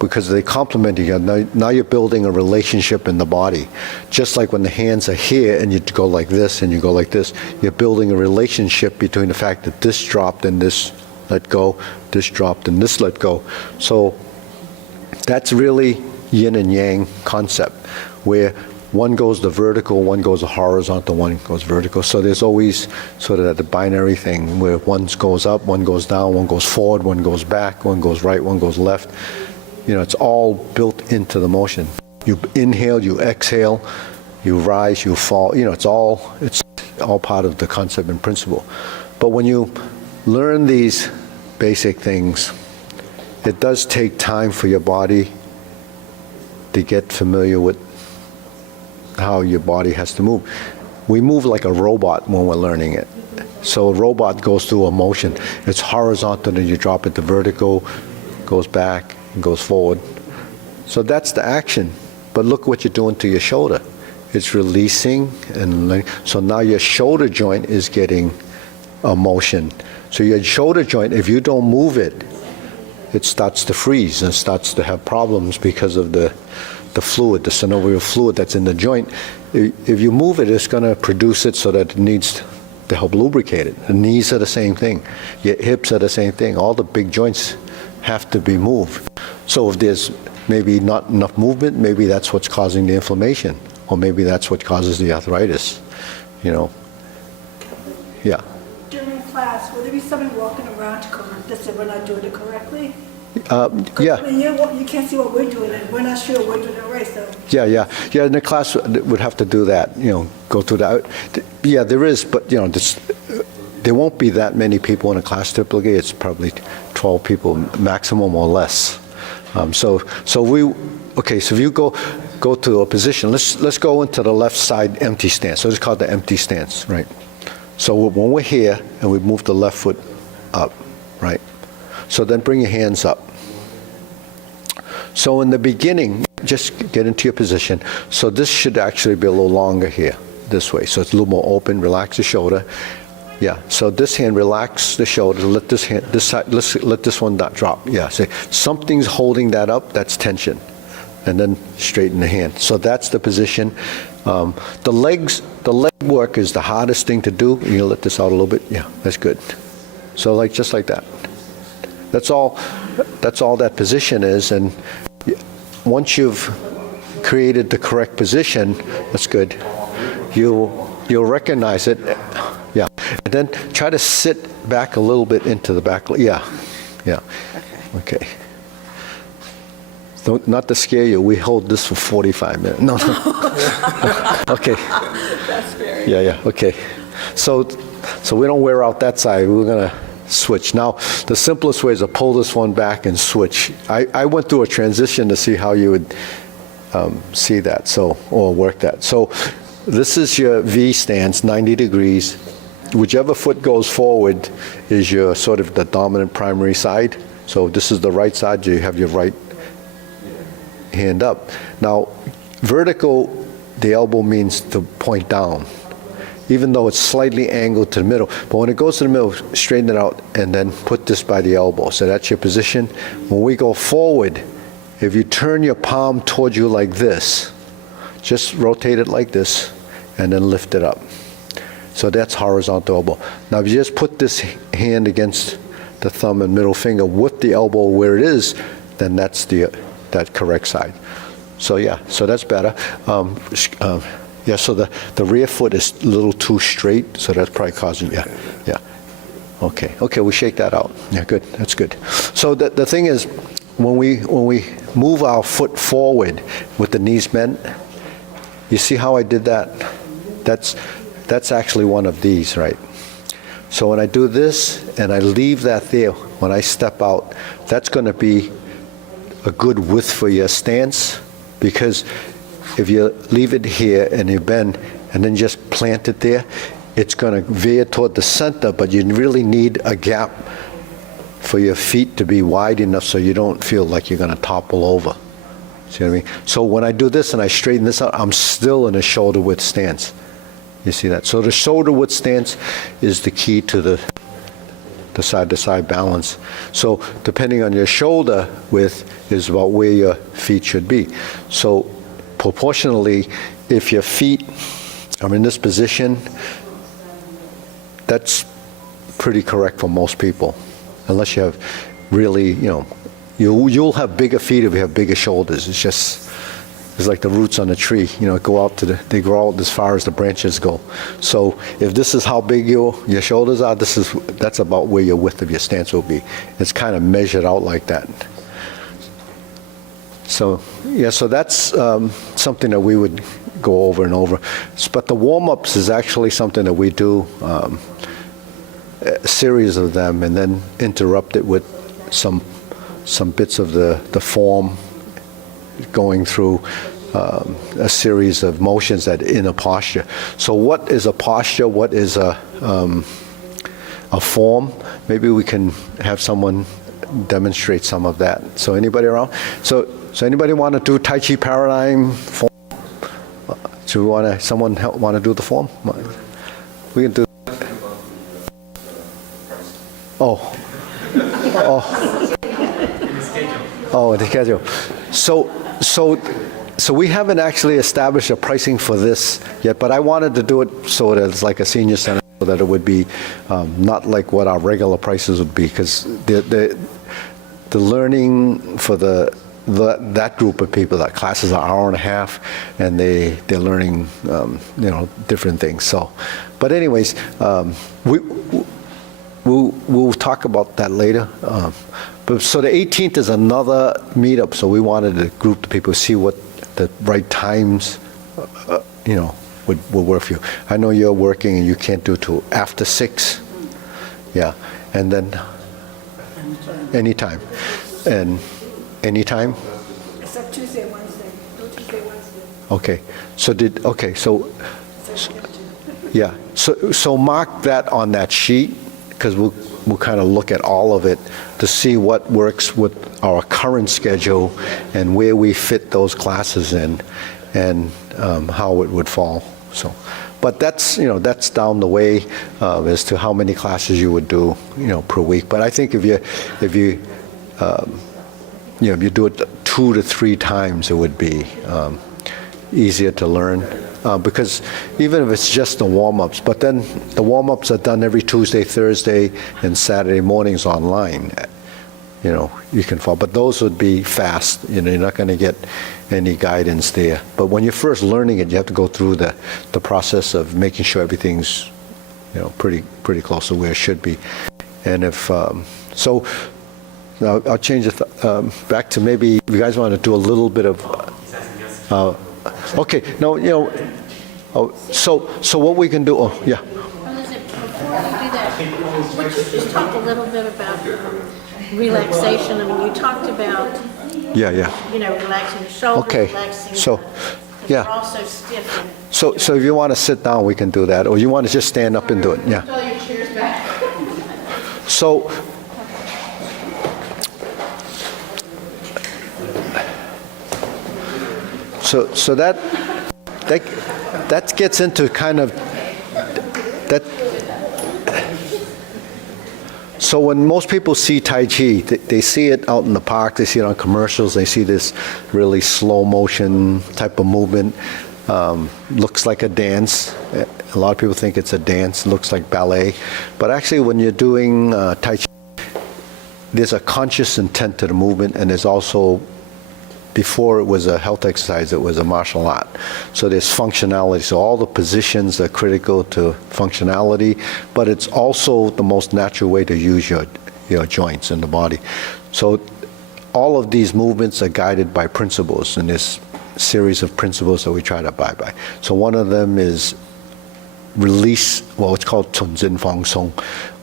because they complement each other. Now you're building a relationship in the body. Just like when the hands are here and you go like this and you go like this, you're building a relationship between the fact that this dropped and this let go, this dropped and this let go. So that's really yin and yang concept, where one goes the vertical, one goes the horizontal, one goes vertical. So there's always sort of that binary thing where one goes up, one goes down, one goes forward, one goes back, one goes right, one goes left. You know, it's all built into the motion. You inhale, you exhale, you rise, you fall. You know, it's all part of the concept and principle. But when you learn these basic things, it does take time for your body to get familiar with how your body has to move. We move like a robot when we're learning it. So a robot goes through a motion. It's horizontal, and you drop it to vertical, goes back, and goes forward. So that's the action. But look what you're doing to your shoulder. It's releasing, and so now your shoulder joint is getting a motion. So your shoulder joint, if you don't move it, it starts to freeze and starts to have problems because of the fluid, the synovial fluid that's in the joint. If you move it, it's going to produce it so that it needs to help lubricate it. The knees are the same thing. Your hips are the same thing. All the big joints have to be moved. So if there's maybe not enough movement, maybe that's what's causing the inflammation, or maybe that's what causes the arthritis, you know. Yeah. During class, will there be somebody walking around to correct us if we're not doing it correctly? Yeah. You can't see what we're doing, and we're not sure we're doing it right, so. Yeah. And the class would have to do that, you know, go through that. Yeah, there is, but, you know, there won't be that many people in a class typically. It's probably 12 people maximum or less. So if you go to a position, let's go into the left side empty stance. So it's called the empty stance, right? So when we're here and we move the left foot up, right? So then bring your hands up. So in the beginning, just get into your position. So this should actually be a little longer here, this way. So it's a little more open, relax the shoulder. Yeah, so this hand, relax the shoulder, let this hand, this side, let this one not drop. Yeah, see, something's holding that up, that's tension. And then straighten the hand. So that's the position. The leg work is the hardest thing to do. You let this out a little bit. Yeah, that's good. So just like that. That's all that position is. And once you've created the correct position, that's good. You'll recognize it. Yeah. And then try to sit back a little bit into the back. Yeah. Yeah. Okay. Not to scare you, we hold this for 45 minutes. No. Okay. That's scary. Yeah, okay. So we don't wear out that side. We're going to switch. Now, the simplest way is to pull this one back and switch. I went through a transition to see how you would see that, or work that. So this is your V stance, 90 degrees. Whichever foot goes forward is your sort of the dominant primary side. So this is the right side, you have your right hand up. Now, vertical, the elbow means to point down, even though it's slightly angled to the middle. But when it goes to the middle, straighten it out and then put this by the elbow. So that's your position. When we go forward, if you turn your palm towards you like this, just rotate it like this and then lift it up. So that's horizontal elbow. Now, if you just put this hand against the thumb and middle finger with the elbow where it is, then that's that correct side. So yeah, so that's better. Yeah, so the rear foot is a little too straight, so that's probably causing, yeah. Okay, we shake that out. Yeah, good, that's good. So the thing is, when we move our foot forward with the knees bent, you see how I did that? That's actually one of these, right? So when I do this and I leave that there, when I step out, that's going to be a good width for your stance, because if you leave it here and you bend and then just plant it there, it's going to veer toward the center, but you really need a gap for your feet to be wide enough so you don't feel like you're going to topple over. See what I mean? So when I do this and I straighten this out, I'm still in a shoulder width stance. You see that? So the shoulder width stance is the key to the side-to-side balance. So depending on your shoulder width is about where your feet should be. So proportionally, if your feet are in this position, that's pretty correct for most people, unless you have really, you'll have bigger feet if you have bigger shoulders. It's like the roots on a tree, go out they grow out as far as the branches go. So if this is how big your shoulders are, that's about where your width of your stance will be. It's kind of measured out like that. So yeah, so that's something that we would go over and over. But the warm-ups is actually something that we do, a series of them, and then interrupt it with some bits of the form, going through a series of motions that in a posture. So what is a posture? What is a form? Maybe we can have someone demonstrate some of that. So anybody around? So anybody want to do Tai Chi Paradigm form? So someone want to do the form? We can do. Oh, the schedule. So we haven't actually established a pricing for this yet, but I wanted to do it so that it's like a senior center, so that it would be not like what our regular prices would be, because the learning for that group of people, that class is an hour and a half, and they're learning different things. So, but anyways, we'll talk about that later. So the 18th is another meetup, so we wanted to group the people, see what the right times, would work for you. I know you're working and you can't do it till after 6. Yeah, and then anytime. And anytime? Except Tuesday, Wednesday. No Tuesday, Wednesday. Okay. So yeah. So mark that on that sheet, because we'll kind of look at all of it to see what works with our current schedule and where we fit those classes in, and how it would fall. So, but that's down the way as to how many classes you would do per week. But I think if you do it 2 to 3 times, it would be easier to learn. Because even if it's just the warm-ups, but then the warm-ups are done every Tuesday, Thursday, and Saturday mornings online. You can follow. But those would be fast. You're not going to get any guidance there. But when you're first learning it, you have to go through the process of making sure everything's pretty close to where it should be. And if so, now I'll change it back to maybe you guys want to do a little bit of. Okay. No. So what we can do? Oh, yeah. Elizabeth, before we do that, would you just talk a little bit about relaxation? I mean, you talked about, Yeah. relaxing the shoulders, Okay. relaxing So, the, 'cause yeah. they're also stiff. And, So if you want to sit down, we can do that, or you want to just stand up and do it. Yeah. Throw your chairs back. So. So that gets into kind of that. So when most people see Tai Chi, they see it out in the park, they see it on commercials, they see this really slow motion type of movement. Looks like a dance. A lot of people think it's a dance, looks like ballet. But actually when you're doing Tai Chi, there's a conscious intent to the movement, and there's also, before it was a health exercise, it was a martial art. So there's functionality. So all the positions are critical to functionality, but it's also the most natural way to use your joints in the body. So all of these movements are guided by principles, and this series of principles that we try to abide by. So one of them is release, well, it's called 存真放松,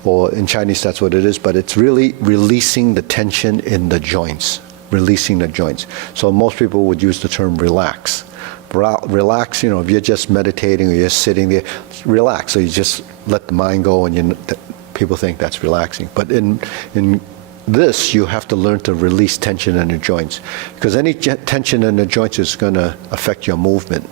or in Chinese that's what it is, but it's really releasing the tension in the joints. Releasing the joints. So most people would use the term relax. Relax, if you're just meditating or you're sitting there, relax. So you just let the mind go, and people think that's relaxing. But in this, you have to learn to release tension in the joints, because any tension in the joints is going to affect your movement.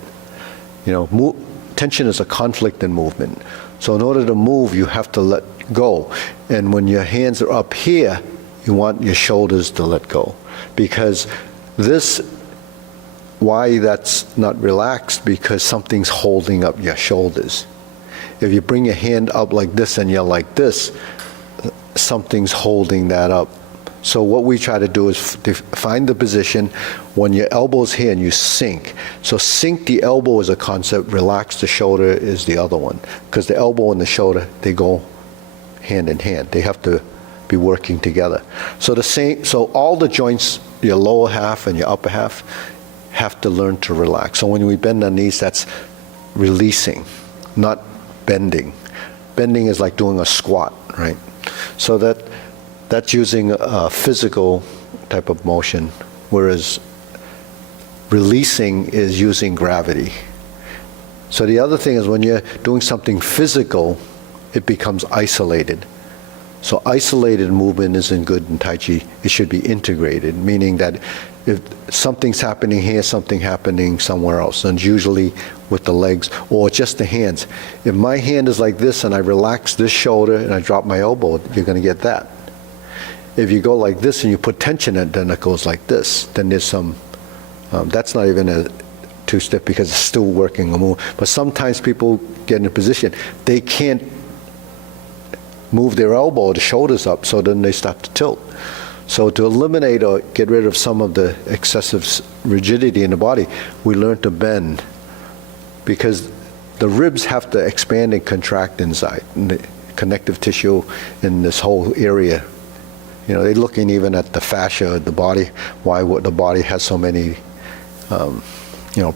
Tension is a conflict in movement. So in order to move, you have to let go. And when your hands are up here, you want your shoulders to let go. Because why that's not relaxed, because something's holding up your shoulders. If you bring your hand up like this and you're like this, something's holding that up. So what we try to do is find the position when your elbow's here and you sink. So sink the elbow is a concept, relax the shoulder is the other one. Because the elbow and the shoulder, they go hand in hand. They have to be working together. So all the joints, your lower half and your upper half, have to learn to relax. So when we bend our knees, that's releasing, not bending. Bending is like doing a squat, right? So that's using a physical type of motion, whereas releasing is using gravity. So the other thing is, when you're doing something physical, it becomes isolated. So isolated movement isn't good in Tai Chi. It should be integrated, meaning that if something's happening here, something happening somewhere else, and usually with the legs or just the hands. If my hand is like this and I relax this shoulder and I drop my elbow, you're going to get that. If you go like this and you put tension in it, then it goes like this. Then there's some, that's not even a two-step, because it's still working a move. But sometimes people get in a position, they can't move their elbow, the shoulders up, so then they start to tilt. So to eliminate or get rid of some of the excessive rigidity in the body, we learn to bend, because the ribs have to expand and contract inside, and the connective tissue in this whole area. They're looking even at the fascia of the body, why the body has so many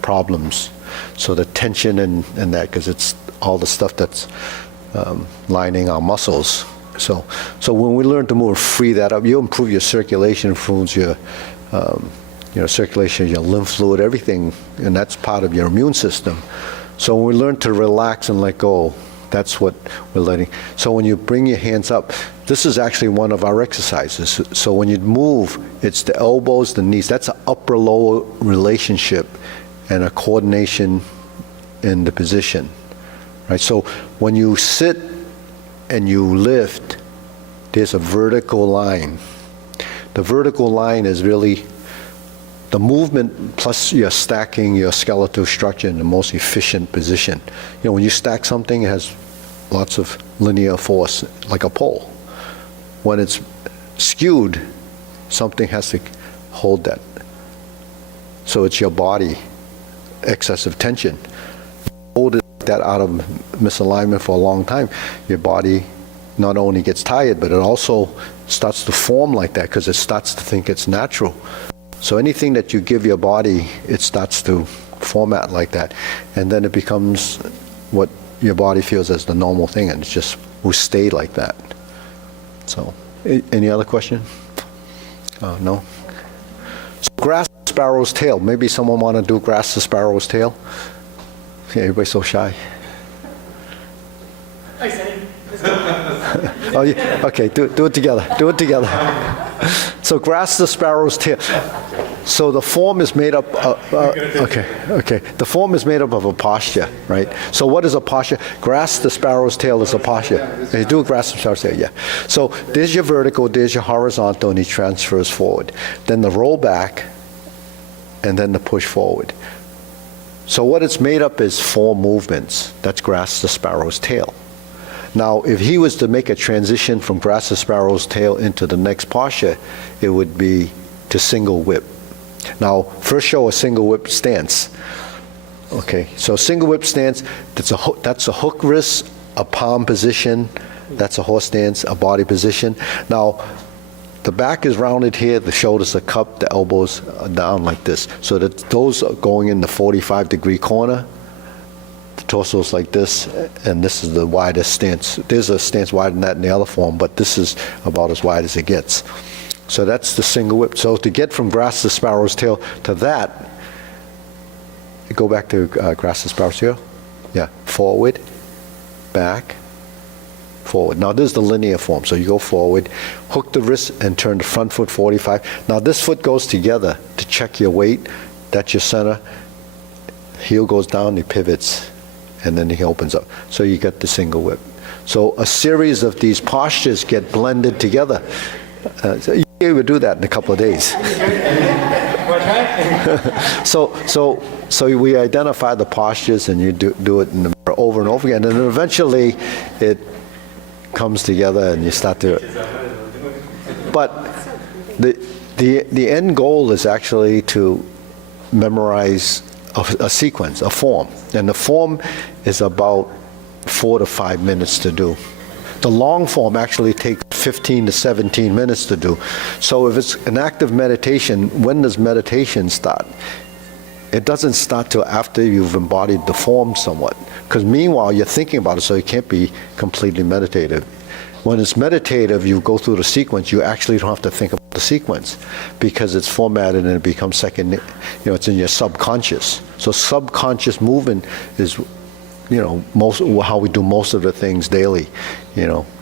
problems. So the tension and that, because it's all the stuff that's lining our muscles. So when we learn to move, free that up, you improve your circulation, improves your circulation, your lymph fluid, everything, and that's part of your immune system. So when we learn to relax and let go, that's what we're letting. So when you bring your hands up, this is actually one of our exercises. So when you move, it's the elbows, the knees. That's an upper-lower relationship and a coordination in the position, right? So when you sit and you lift, there's a vertical line. The vertical line is really the movement plus you're stacking your skeletal structure in the most efficient position. When you stack something, it has lots of linear force, like a pole. When it's skewed, something has to hold that. So it's your body, excessive tension. Hold it that out of misalignment for a long time, your body not only gets tired, but it also starts to form like that because it starts to think it's natural. So anything that you give your body, it starts to format like that. And then it becomes what your body feels as the normal thing, and it's just will stay like that. So, any other question? No? So grasp the sparrow's tail. Maybe someone want to do grasp the sparrow's tail? Yeah, everybody's so shy. I say. Oh, yeah. Okay, do it together. Do it together. So grasp the sparrow's tail. So the form is made up okay. The form is made up of a posture, right? So what is a posture? Grasp the sparrow's tail is a posture. You do a grasp the sparrow's tail, yeah. So there's your vertical, there's your horizontal, and he transfers forward. Then the roll back, and then the push forward. So what it's made up is 4 movements. That's grasp the sparrow's tail. Now, if he was to make a transition from grasp the sparrow's tail into the next posture, it would be to single whip. Now, first show a single whip stance. Okay, so single whip stance, that's a hook wrist, a palm position, that's a horse stance, a body position. Now, the back is rounded here, the shoulders are cupped, the elbows are down like this. So that those are going in the 45-degree corner. The torso is like this, and this is the widest stance. There's a stance wider than that in the other form, but this is about as wide as it gets. So that's the single whip. So to get from grasp the sparrow's tail to that, you go back to grasp the sparrow's tail. Yeah, forward, back, forward. Now this is the linear form. So you go forward, hook the wrist, and turn the front foot 45. Now this foot goes together to check your weight. That's your center. Heel goes down, he pivots, and then he opens up. So you get the single whip. So a series of these postures get blended together. So you would do that in a couple of days. So we identify the postures, and you do it in the mirror over and over again, and then eventually it comes together, and you start to. But the end goal is actually to memorize a sequence, a form, and the form is about 4 to 5 minutes to do. The long form actually takes 15 to 17 minutes to do. So if it's an active meditation, when does meditation start? It doesn't start till after you've embodied the form somewhat. Because meanwhile, you're thinking about it, so it can't be completely meditative. When it's meditative, you go through the sequence, you actually don't have to think about the sequence because it's formatted and it becomes second, it's in your subconscious. So subconscious movement is, most how we do most of the things daily.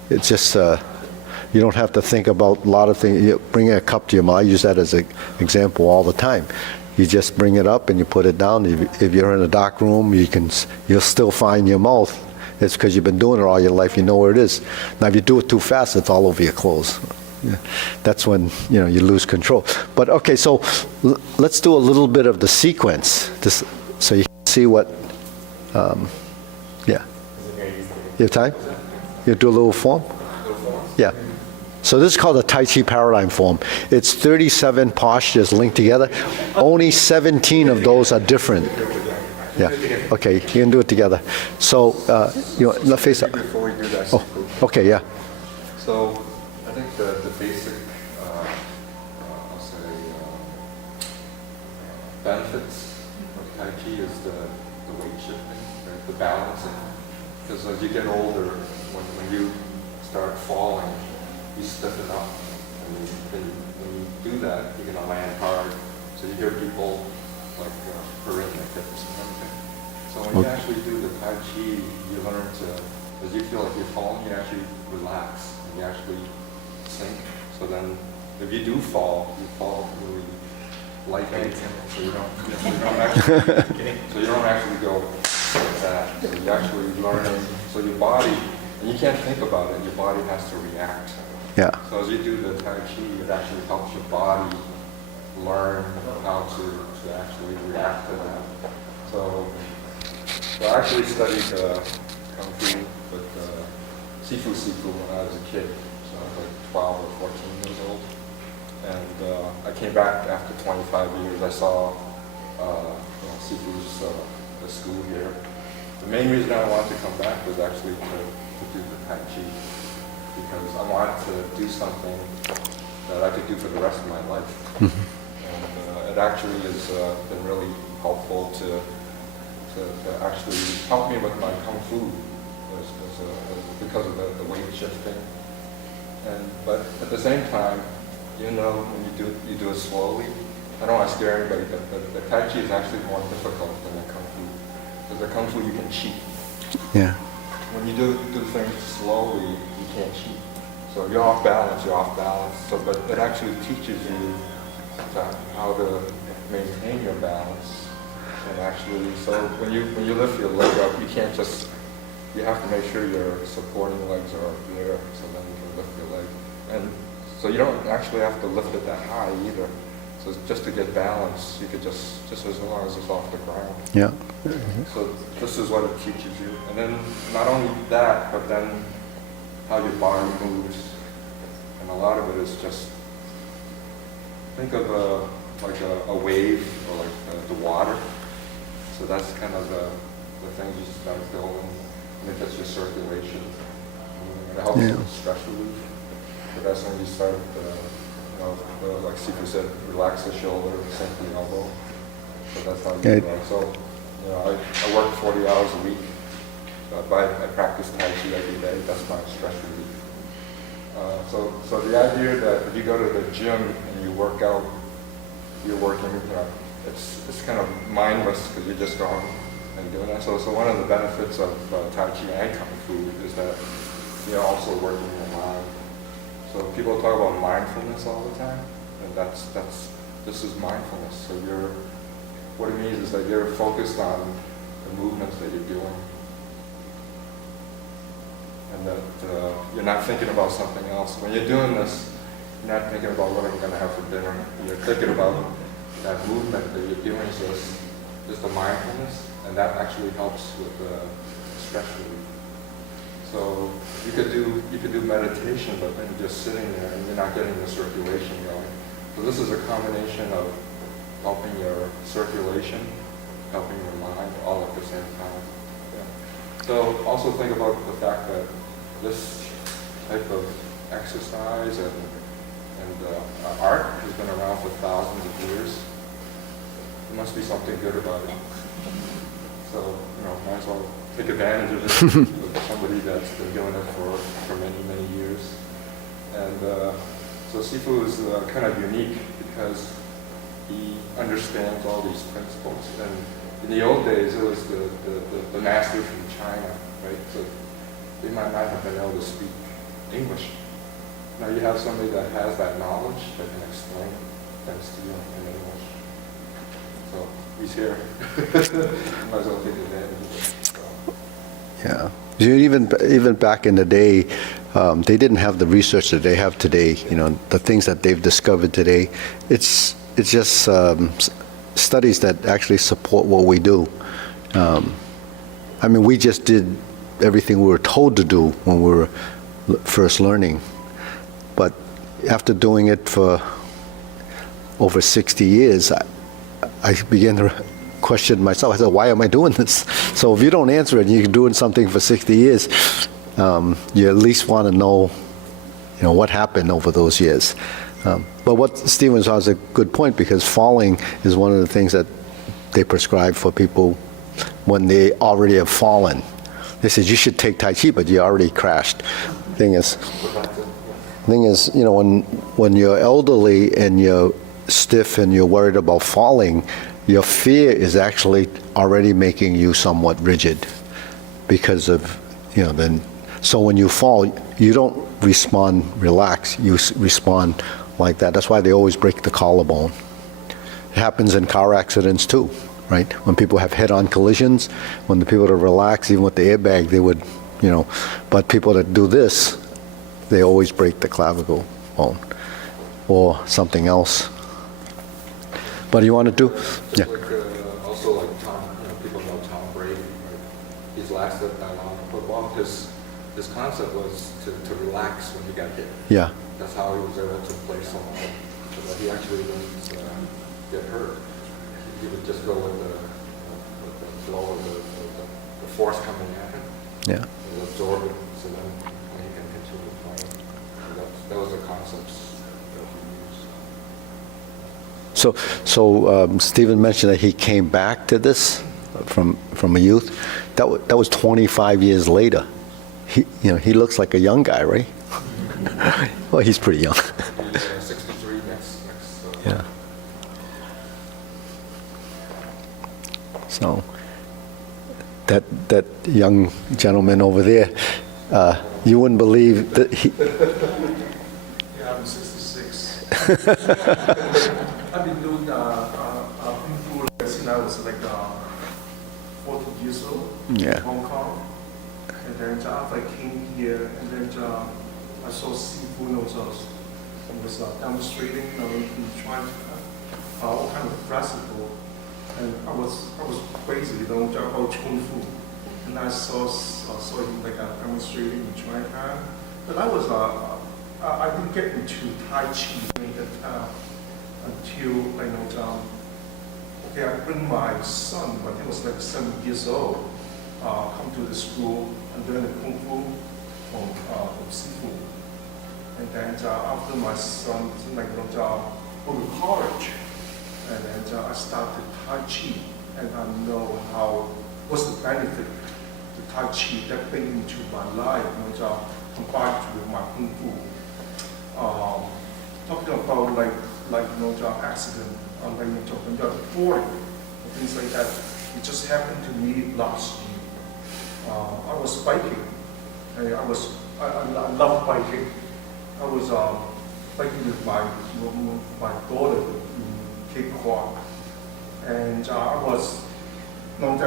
It's just, you don't have to think about a lot of things. You bring a cup to your mouth. I use that as an example all the time. You just bring it up and you put it down. If you're in a dark room, you'll still find your mouth. It's because you've been doing it all your life. You know where it is. Now, if you do it too fast, it's all over your clothes. Yeah. That's when you lose control. But okay, so let's do a little bit of the sequence, so you can see what. Yeah. You have time? You do a little form? Yeah. So this is called the Tai Chi Paradigm form. It's 37 postures linked together. Only 17 of those are different. Yeah. Okay, you can do it together. So, let's face it. Before we do that, Oh, okay, yeah. So I think the basic, I'll say, benefits of Tai Chi is the weight shifting, right? The balancing. Because as you get older, when you start falling, you stiffen up. And when you do that, you're going to land hard. So you hear people like hurrying their hips and everything. So when you actually do the Tai Chi, you learn to, as you feel like you're falling, you actually relax and you actually sink. So then if you do fall, you fall really lightly. So you don't actually go like that. So you actually learn, so your body, and you can't think about it, your body has to react. Yeah. So as you do the Tai Chi, it actually helps your body learn how to actually react to that. So I actually studied Kung Fu with Sifu when I was a kid. So I was like 12 or 14 years old. And I came back after 25 years. I saw Sifu's the school here. The main reason I wanted to come back was actually to do the Tai Chi, because I wanted to do something that I could do for the rest of my life. And it actually has been really helpful to actually help me with my Kung Fu because of the weight shifting. But at the same time, when you do it slowly, I don't want to scare anybody, but the Tai Chi is actually more difficult than the Kung Fu. Because the Kung Fu you can cheat. Yeah. When you do things slowly, you can't cheat. So you're off balance, So, but it actually teaches you how to maintain your balance. And actually, so when you lift your leg up, you can't just, you have to make sure your supporting legs are up there, so then you can lift your leg. And so you don't actually have to lift it that high either. So just to get balance, you could just as long as it's off the ground. Yeah. So this is what it teaches you. And then not only that, but then how your body moves. And a lot of it is just, think of like a wave or like the water. So that's kind of the things you start building, and it gets your circulation. And it helps Yeah. with stress relief. But that's when you start, like Sifu said, relax the shoulder, sink the elbow. So that's how you Yeah. do it. So, I work 40 hours a week. But I practice Tai Chi every day. That's my stress relief. So the idea that if you go to the gym and you work out, you're working, it's kind of mindless because you're just going and doing that. So one of the benefits of Tai Chi and Kung Fu is that you're also working your mind. So people talk about mindfulness all the time, and this is mindfulness. So what it means is that you're focused on the movements that you're doing, and that you're not thinking about something else. When you're doing this, you're not thinking about what I'm going to have for dinner. You're thinking about that movement that you're doing, so it's just the mindfulness, and that actually helps with stress relief. So you could do meditation, but then you're just sitting there and you're not getting the circulation going. So this is a combination of helping your circulation, helping your mind, all at the same time. Yeah. So also think about the fact that this type of exercise and art has been around for thousands of years. There must be something good about it. So, might as well take advantage of it with somebody that's been doing it for many, many years. And so Sifu is kind of unique because he understands all these principles. And in the old days, it was the masters from China, right? So they might not have been able to speak English. Now you have somebody that has that knowledge that can explain things to you in English. So he's here. Might as well take advantage of it. So. Yeah. Even back in the day, they didn't have the research that they have today. The things that they've discovered today. It's just studies that actually support what we do. We just did everything we were told to do when we were first learning. But after doing it for over 60 years, I began to question myself. I said, why am I doing this? So if you don't answer it and you're doing something for 60 years, you at least want to know, what happened over those years. But what Stephen has a good point, because falling is one of the things that they prescribe for people when they already have fallen. They said, you should take Tai Chi, but you already crashed. Thing is, Productive. you know, when you're elderly and you're stiff and you're worried about falling, your fear is actually already making you somewhat rigid because of, you know, then, so when you fall, you don't respond relaxed, you respond like that. That's why they always break the collarbone. It happens in car accidents too, right? When people have head-on collisions, when the people that relax, even with the airbag, they would, you know, but people that do this, they always break the clavicle bone or something else. But you want to do? Just Yeah. like, also like Tom, you know, people know Tom Brady, right? He's lasted that long in football. His concept was to relax when he got hit. Yeah. That's how he was able to play so long. So that he actually didn't get hurt. He would just go with the flow of the force coming at him. Yeah. He'll absorb it, so then he can continue playing. So that was the concepts that he used. So Stephen mentioned that he came back to this from a youth. That was 25 years later. He looks like a young guy, right? Well, he's pretty young. He's 63 next. Yeah. So that young gentleman over there, you wouldn't believe that he. Yeah, I'm 66. I've been doing Kung Fu since I was like 14 years old Yeah. in Hong Kong. And then after I came here, and then I saw Sifu also was demonstrating in Chuan, all kind of festival. And I was crazy, about Kung Fu. And I saw him like demonstrating in China. But I didn't get into Tai Chi during that time until I bring my son when he was like 7 years old, come to the school and learn the Kung Fu from Sifu. And then after my son go to college, and then I started Tai Chi, and I know what's the benefit the Tai Chi that bring into my life, combined with my Kung Fu. Talking about accident, when you're falling, things like that. It just happened to me last year. I was biking. I love biking. I was biking with my daughter in Cape Cod, and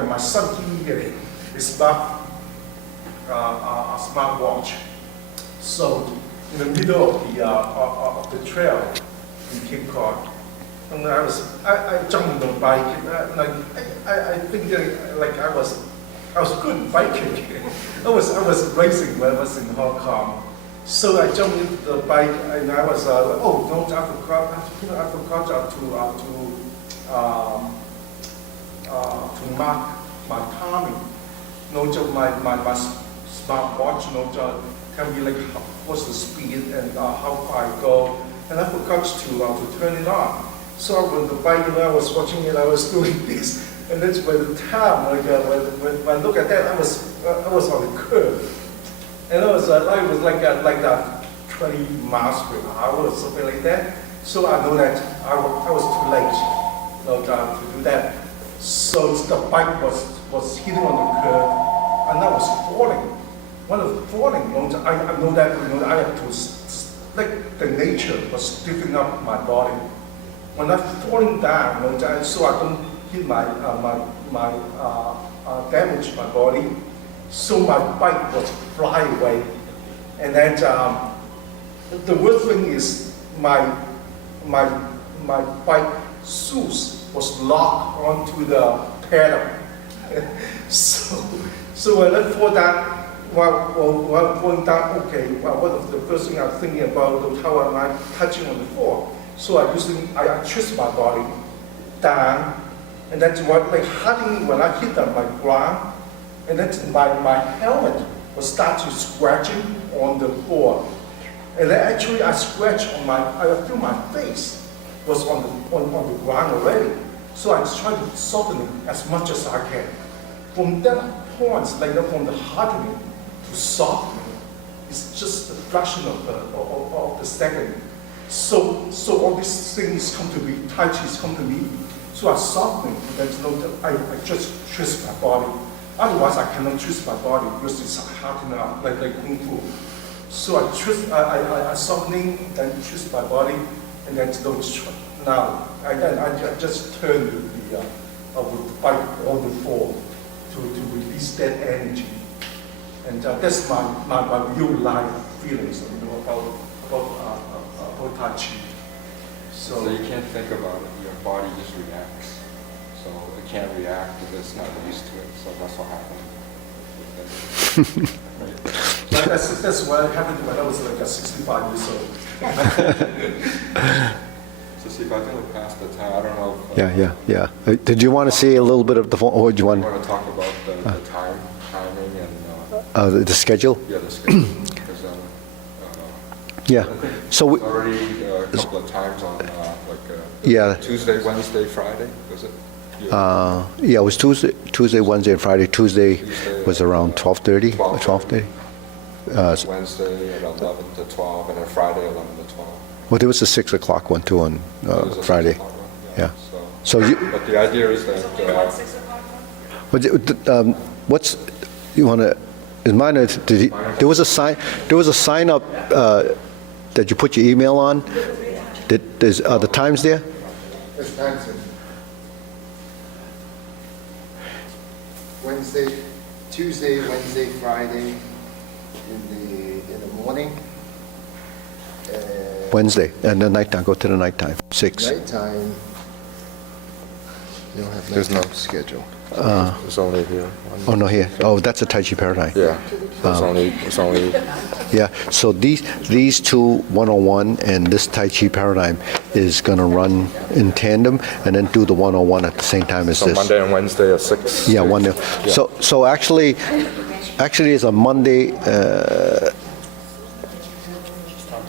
my son gave me a smartwatch. So in the middle of the trail in Cape Cod, and I jumped on the bike. I think I was good biking. I was racing when I was in Hong Kong. So I jumped into the bike, and I was I forgot to mark my timing. My smartwatch, tell me what's the speed and how far I go, and I forgot to turn it on. So when the bike, I was watching it, I was doing this, and that's by the time when I look at that, I was on the curve, and I was like that 20 miles per hour or something like that. So I know that I was too late to do that. So the bike was hitting on the curve, and I was falling. When I was falling, I know that I had to, the nature was stiffening up my body. When I'm falling down, so I don't hit damage my body. So my bike was fly away, and then the worst thing is my bike shoes was locked onto the pedal. So when I fall down, while I'm falling down, what of the first thing I'm thinking about is how am I touching on the floor? So I twist my body down, and that's what hitting when I hit on my ground, and that's my helmet will start to scratching on the floor, and then actually I feel my face was on the ground already. So I try to soften it as much as I can. From that point, from the hardening to softening, It's just a fraction of the second. So all these things come to me, Tai Chi's come to me. So I soften it, there's no, I just twist my body. Otherwise I cannot twist my body because it's hard enough, like Kung Fu. So I twist, I softening, then twist my body, and then now, I just turn with bite all the four to release that energy. And that's my real life feelings, about Tai Chi. So you can't think about it, your body just reacts. So it can't react because it's not used to it, so that's what happened. That's what happened when I was like 65 years old. So see, if I think we passed the time, I don't know if... Yeah. Did you want to see a little bit of the phone, or do you I want want to talk about the timing and... the schedule? Yeah, the schedule. Because, Yeah. So we, already a couple of times on yeah. Tuesday, Wednesday, Friday, was it? Yeah, it was Tuesday, Wednesday, and Friday. Tuesday was around 12:30. 12:30. Wednesday at 11 to 12, and then Friday 11 to 12. Well, there was a 6 o'clock one too on It was a 6 Friday. o'clock one, Yeah. So, So you, but the idea is that what's you want to? Is mine? There was a sign. There was a sign up that you put your email on. There's the times there. There's times in Tuesday, Wednesday, Friday in the morning. Wednesday and the nighttime. Go to the nighttime. 6. Nighttime. You don't have There's nighttime no- schedule. it's only here. Oh no, here. Oh, that's a Tai Chi Paradigm. Yeah, it's only Yeah, so these two 101 and this Tai Chi Paradigm is going to run in tandem and then do the 101 at the same time as so this. Monday and Wednesday at 6. Yeah, one day. So actually it's a Monday.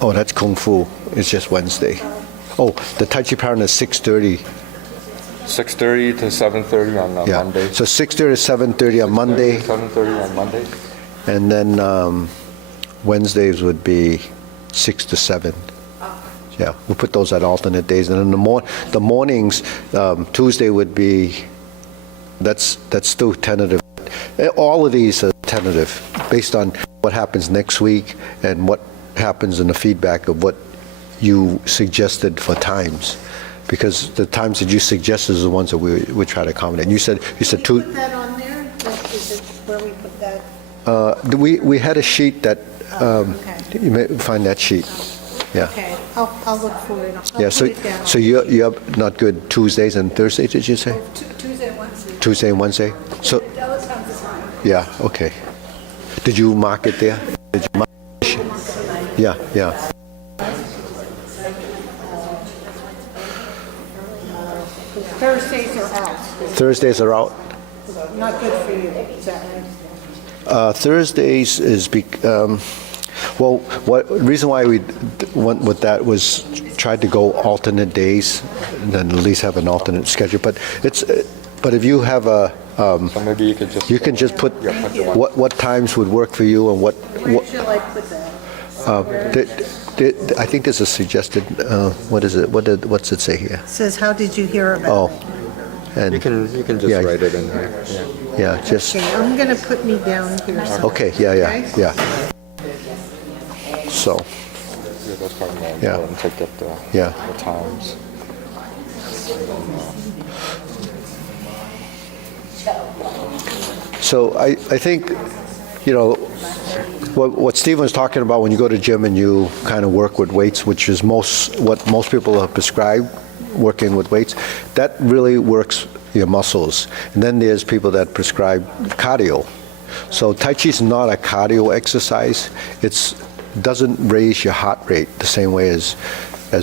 Oh, that's Kung Fu. It's just Wednesday. Oh, the Tai Chi Paradigm is 6:30. 6:30 to 7:30 on Yeah. Monday. So 6:30 to 7:30 on Monday, 7:30 on Monday. and then Wednesdays would be 6 to 7. Yeah, we'll put those at alternate days, and then the mornings, Tuesday would be. That's still tentative. All of these are tentative, based on what happens next week and what happens in the feedback of what you suggested for times, because the times that you suggested are the ones that we try to accommodate. You said two. Put that on there? Like, is it where we put that? We had a sheet that Okay. you may find that sheet. Yeah. Okay, I'll look for it. I'll Yeah. put it down. So you're not good Tuesdays and Thursdays, did you say? Tuesday and Wednesday. Tuesday and Wednesday. So The other times is fine. yeah. Okay. Did you mark it there? Did you mark? Yeah. Yeah. Thursdays are out. Thursdays are out. Not good for you, is that right? Thursdays is, well, reason why we went with that was tried to go alternate days, and then at least have an alternate schedule. But if you have a, So maybe you could just put put the one. what times would work for you and what. Where should I put that? I think there's a suggested. What is it? What's it say here? Says, how did you hear about Oh, it? and You can just Yeah. write it in there. Yeah. yeah, just Okay, I'm gonna put me down here. okay. Yeah. Okay. So. Yeah, that's probably more Yeah. important to get Yeah. the times. So I think, what Stephen was talking about when you go to gym and you kind of work with weights, which is what most people have prescribed, working with weights, that really works your muscles. And then there's people that prescribe cardio. So Tai Chi is not a cardio exercise. It doesn't raise your heart rate the same way as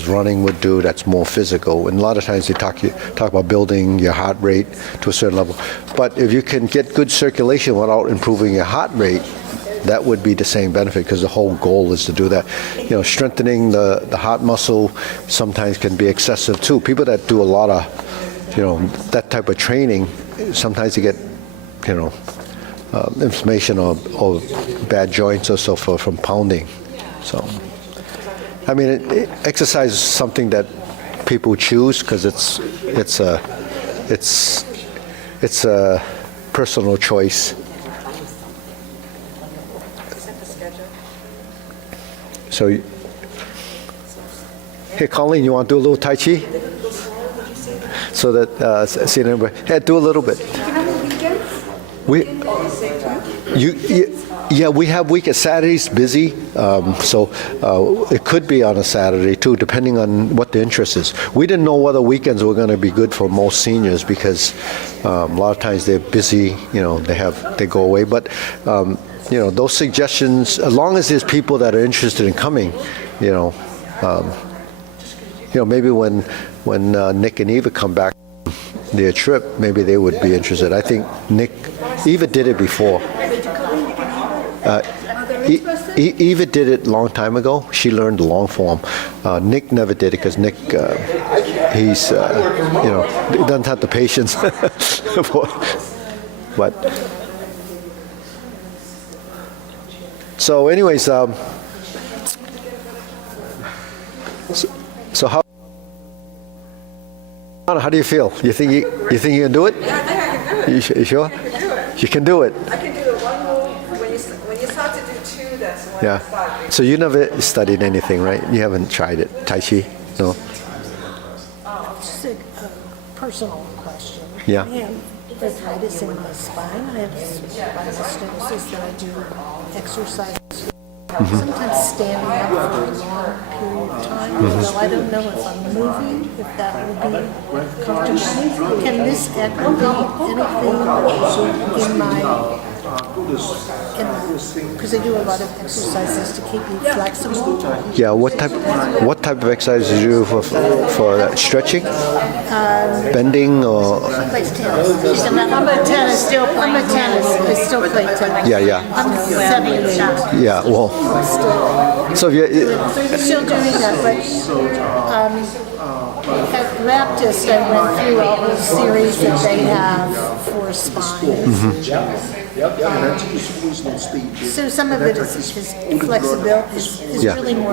running would do. That's more physical. And a lot of times they talk about building your heart rate to a certain level. But if you can get good circulation without improving your heart rate, that would be the same benefit, because the whole goal is to do that. Strengthening the heart muscle sometimes can be excessive too. People that do a lot of, that type of training, sometimes they get, inflammation or bad joints or so forth from pounding. So, I mean, exercise is something that people choose because it's a personal choice. So, hey, Colleen, you want to do a little Tai Chi? So that, see everybody. Yeah, do a little bit. We, yeah, we have weekends. Saturday's busy, so it could be on a Saturday too, depending on what the interest is. We didn't know whether weekends were going to be good for most seniors because a lot of times they're busy. You know, they go away. But you know, those suggestions, as long as there's people that are interested in coming, you know, maybe when Nick and Eva come back from their trip, maybe they would be interested. I think Eva did it before. Eva did it a long time ago. She learned the long form. Nick never did it because Nick, he's, he doesn't have the patience. But so, anyways, so how do you feel? You think you can do it? Yeah, I think I can do it. You sure? I can do it. You can do it. I can do the one move. When you start to do two, that's when you start. Yeah. So you never studied anything, right? You haven't tried it, Tai Chi? No? Just a personal question. Yeah. I have arthritis in my spine. I have spinal stenosis that I do exercises. Sometimes standing up for a long period of time, so I don't know if I'm moving, if that will be comfortable. Can this aggravate anything in my, because I do a lot of exercises to keep me flexible. Yeah. What type of exercise do you do for stretching? Bending or? Plays tennis. I'm a tennis. I still play tennis. Yeah. I'm 78. Yeah. Well. So if you. I'm still doing that, but at Baptist, I went through all the series that they have for spine. So some of it is flexibility, is Yeah. really more